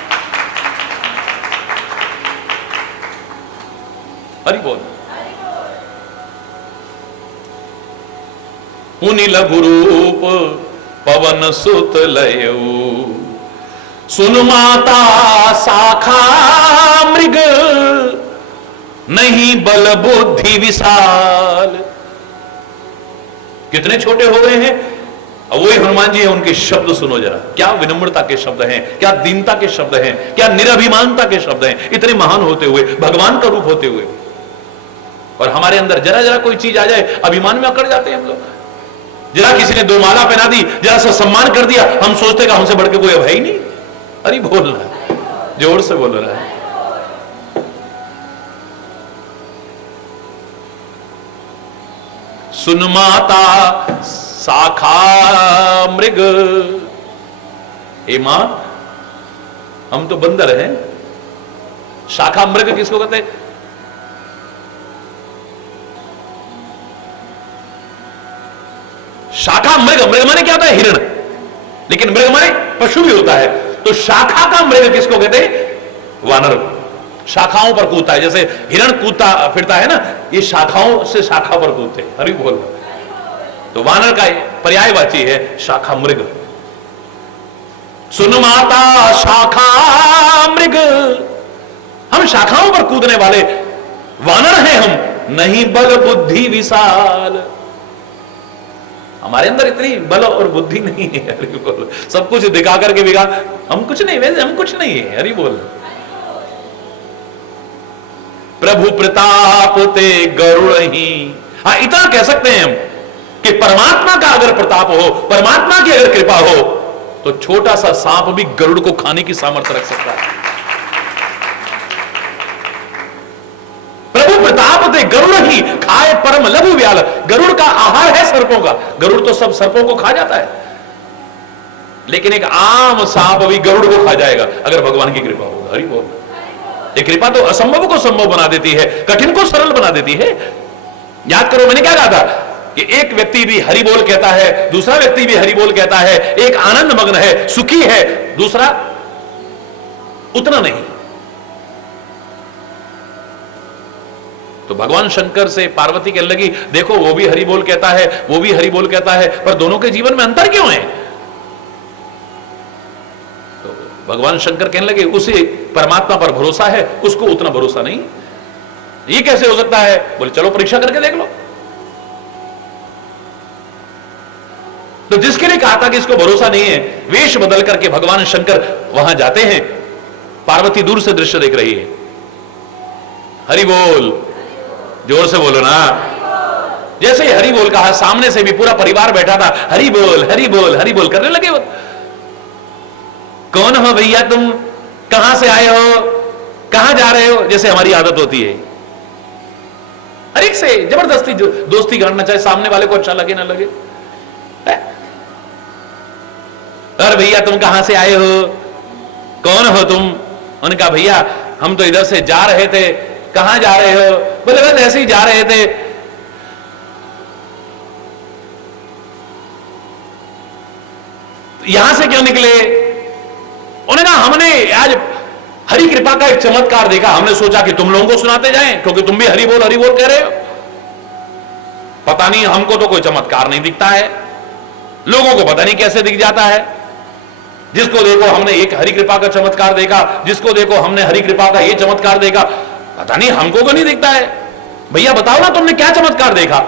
हरि बोल। पुनि लघु रूप पवन सुत लयऊ, सुन माता शाखा मृग, नहीं बल बुद्धि विशाल। कितने छोटे हो गए हैं, और वही हनुमान जी है, उनके शब्द सुनो जरा, क्या विनम्रता के शब्द हैं, क्या दीनता के शब्द हैं, क्या निरभिमानता के शब्द हैं, इतने महान होते हुए, भगवान का रूप होते हुए। और हमारे अंदर जरा जरा कोई चीज आ जाए, अभिमान में अकड़ जाते हैं हम लोग। जरा किसी ने 2 माला पहना दी, जरा सा सम्मान कर दिया, हम सोचते कि हमसे बढ़ के कोई अब है ही नहीं। अरे बोल रहा है, जोर से बोल रहा है। सुन माता शाखा मृग, हे मां हम तो बंदर हैं। शाखा मृग किसको कहते हैं? शाखा मृग, मृग माने क्या होता है? हिरण, लेकिन मृग माने पशु भी होता है। तो शाखा का मृग किसको कहते हैं? वानर। शाखाओं पर कूदता है, जैसे हिरण कूदता फिरता है ना, ये शाखाओं से शाखा पर कूदते। हरि बोल। तो वानर का पर्यायवाची है शाखा मृग। सुन माता शाखा मृग, हम शाखाओं पर कूदने वाले वानर हैं हम, नहीं बल बुद्धि विशाल। हमारे अंदर इतनी बल और बुद्धि नहीं है। हरि बोल। सब कुछ दिखा करके बिगा, हम कुछ नहीं, वैसे हम कुछ नहीं है। हरि बोल। प्रभु प्रताप ते गरुड़ ही। हाँ, इतना कह सकते हैं हम कि परमात्मा का अगर प्रताप हो, परमात्मा की अगर कृपा हो, तो छोटा सा सांप भी गरुड़ को खाने की सामर्थ्य रख सकता है। प्रभु प्रताप ते गरुड़ ही खाए परम लघु व्याल। गरुड़ का आहार है सर्पों का, गरुड़ तो सब सर्पों को खा जाता है, लेकिन एक आम सांप भी गरुड़ को खा जाएगा अगर भगवान की कृपा होगा। हरि बोल। ये कृपा तो असंभव को संभव बना देती है, कठिन को सरल बना देती है। याद करो मैंने क्या कहा था कि एक व्यक्ति भी हरि बोल कहता है, दूसरा व्यक्ति भी हरि बोल कहता है, एक आनंद मग्न है, सुखी है, दूसरा उतना नहीं। तो भगवान शंकर से पार्वती कहने लगी, देखो वो भी हरि बोल कहता है, वो भी हरि बोल कहता है, पर दोनों के जीवन में अंतर क्यों है? तो भगवान शंकर कहने लगे, उसे परमात्मा पर भरोसा है, उसको उतना भरोसा नहीं। ये कैसे हो सकता है? बोले चलो परीक्षा करके देख लो। तो जिसके लिए कहा था कि इसको भरोसा नहीं है, वेश बदल करके भगवान शंकर वहां जाते हैं। पार्वती दूर से दृश्य देख रही है। हरि बोल, जोर से बोलो ना। जैसे ही हरि बोल कहा, सामने से भी पूरा परिवार बैठा था, हरि बोल हरि बोल हरि बोल करने लगे। वो कौन हो भैया तुम, कहां से आए हो, कहां जा रहे हो, जैसे हमारी आदत होती है। हर एक से जबरदस्ती दोस्ती गाड़ना, चाहे सामने वाले को अच्छा लगे ना लगे। अरे भैया तुम कहां से आए हो, कौन हो तुम? उन्होंने कहा भैया हम तो इधर से जा रहे थे। कहां जा रहे हो? बोले बस ऐसे ही जा रहे थे। यहां से क्यों निकले? उन्होंने कहा हमने आज हरि कृपा का एक चमत्कार देखा, हमने सोचा कि तुम लोगों को सुनाते जाएं, क्योंकि तुम भी हरि बोल कह रहे हो। पता नहीं हमको तो कोई चमत्कार नहीं दिखता है, लोगों को पता नहीं कैसे दिख जाता है। जिसको देखो हमने एक हरि कृपा का चमत्कार देखा, जिसको देखो हमने हरि कृपा का ये चमत्कार देखा, पता नहीं हमको को नहीं दिखता है। भैया बताओ ना तुमने क्या चमत्कार देखा?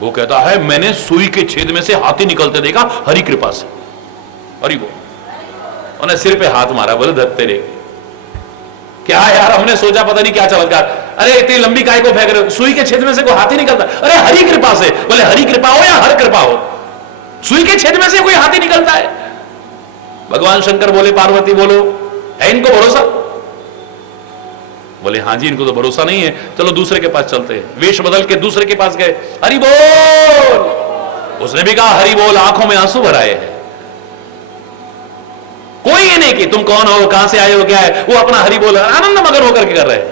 वो कहता है मैंने सुई के छेद में से हाथी निकलते देखा हरि कृपा से। हरि बोल। उन्हें सिर पे हाथ मारा, बोले धत्ते रे क्या यार, हमने सोचा पता नहीं क्या चमत्कार। अरे इतनी लंबी काय को फेंक रहे हो, सुई के छेद में से कोई हाथी निकलता? अरे हरि कृपा से। बोले हरि कृपा हो या हर कृपा हो, सुई के छेद में से कोई हाथी निकलता है? भगवान शंकर बोले पार्वती बोलो, है इनको भरोसा? बोले हाँ जी इनको तो भरोसा नहीं है, चलो दूसरे के पास चलते हैं। वेश बदल के दूसरे के पास गए। हरि बोल। उसने भी कहा हरि बोल, आंखों में आंसू भराए हैं। कोई ये नहीं कि तुम कौन हो, कहां से आए हो, क्या है, वो अपना हरि बोल आनंद मगन होकर के कर रहे हैं।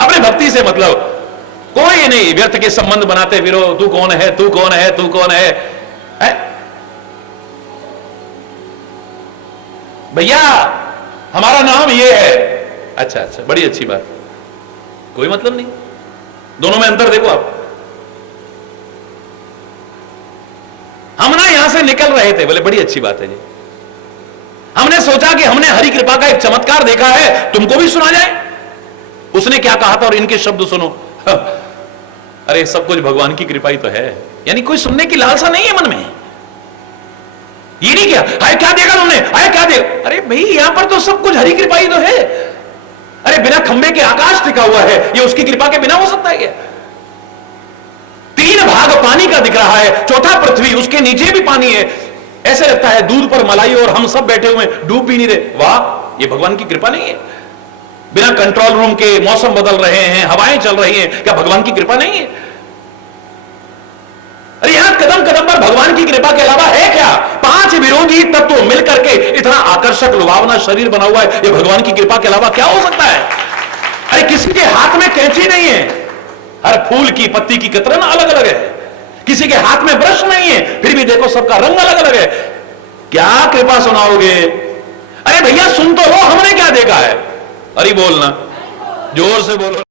अपने भक्ति से मतलब कोई नहीं, व्यर्थ के संबंध बनाते फिरो, तू कौन है, तू कौन है, तू कौन है? भैया हमारा नाम ये है। अच्छा अच्छा, बड़ी अच्छी बात, कोई मतलब नहीं। दोनों में अंतर देखो आप। हम ना यहां से निकल रहे थे, बोले बड़ी अच्छी बात है जी, हमने सोचा कि हमने हरि कृपा का एक चमत्कार देखा है, तुमको भी सुना जाए। उसने क्या कहा था और इनके शब्द सुनो। अरे सब कुछ भगवान की कृपा ही तो है। यानी कोई सुनने की लालसा नहीं है मन में। ये नहीं क्या अरे क्या देगा तुमने, अरे क्या देगा, अरे भाई यहां पर तो सब कुछ हरी कृपा ही तो है। अरे बिना खंबे के आकाश टिका हुआ है, ये उसकी कृपा के बिना हो सकता है क्या? 3 भाग पानी का दिख रहा है, चौथा पृथ्वी, उसके नीचे भी पानी है। ऐसे लगता है दूध पर मलाई और हम सब बैठे हुए डूब भी नहीं रहे। वाह, ये भगवान की कृपा नहीं है? बिना कंट्रोल रूम के मौसम बदल रहे हैं, हवाएं चल रही हैं, क्या भगवान की कृपा नहीं है? अरे यहां कदम कदम पर भगवान की कृपा के अलावा है क्या? 5 विरोधी तत्व मिलकर के इतना आकर्षक लुभावना शरीर बना हुआ है, ये भगवान की कृपा के अलावा क्या हो सकता है? अरे किसी के हाथ में कैंची नहीं है, हर फूल की पत्ती की कतरन अलग अलग है, किसी के हाथ में ब्रश नहीं है, फिर भी देखो सबका रंग अलग अलग है। क्या कृपा सुनाओगे? अरे भैया सुन तो लो, हमने क्या देखा है? अरे बोलना, जोर से बोलो।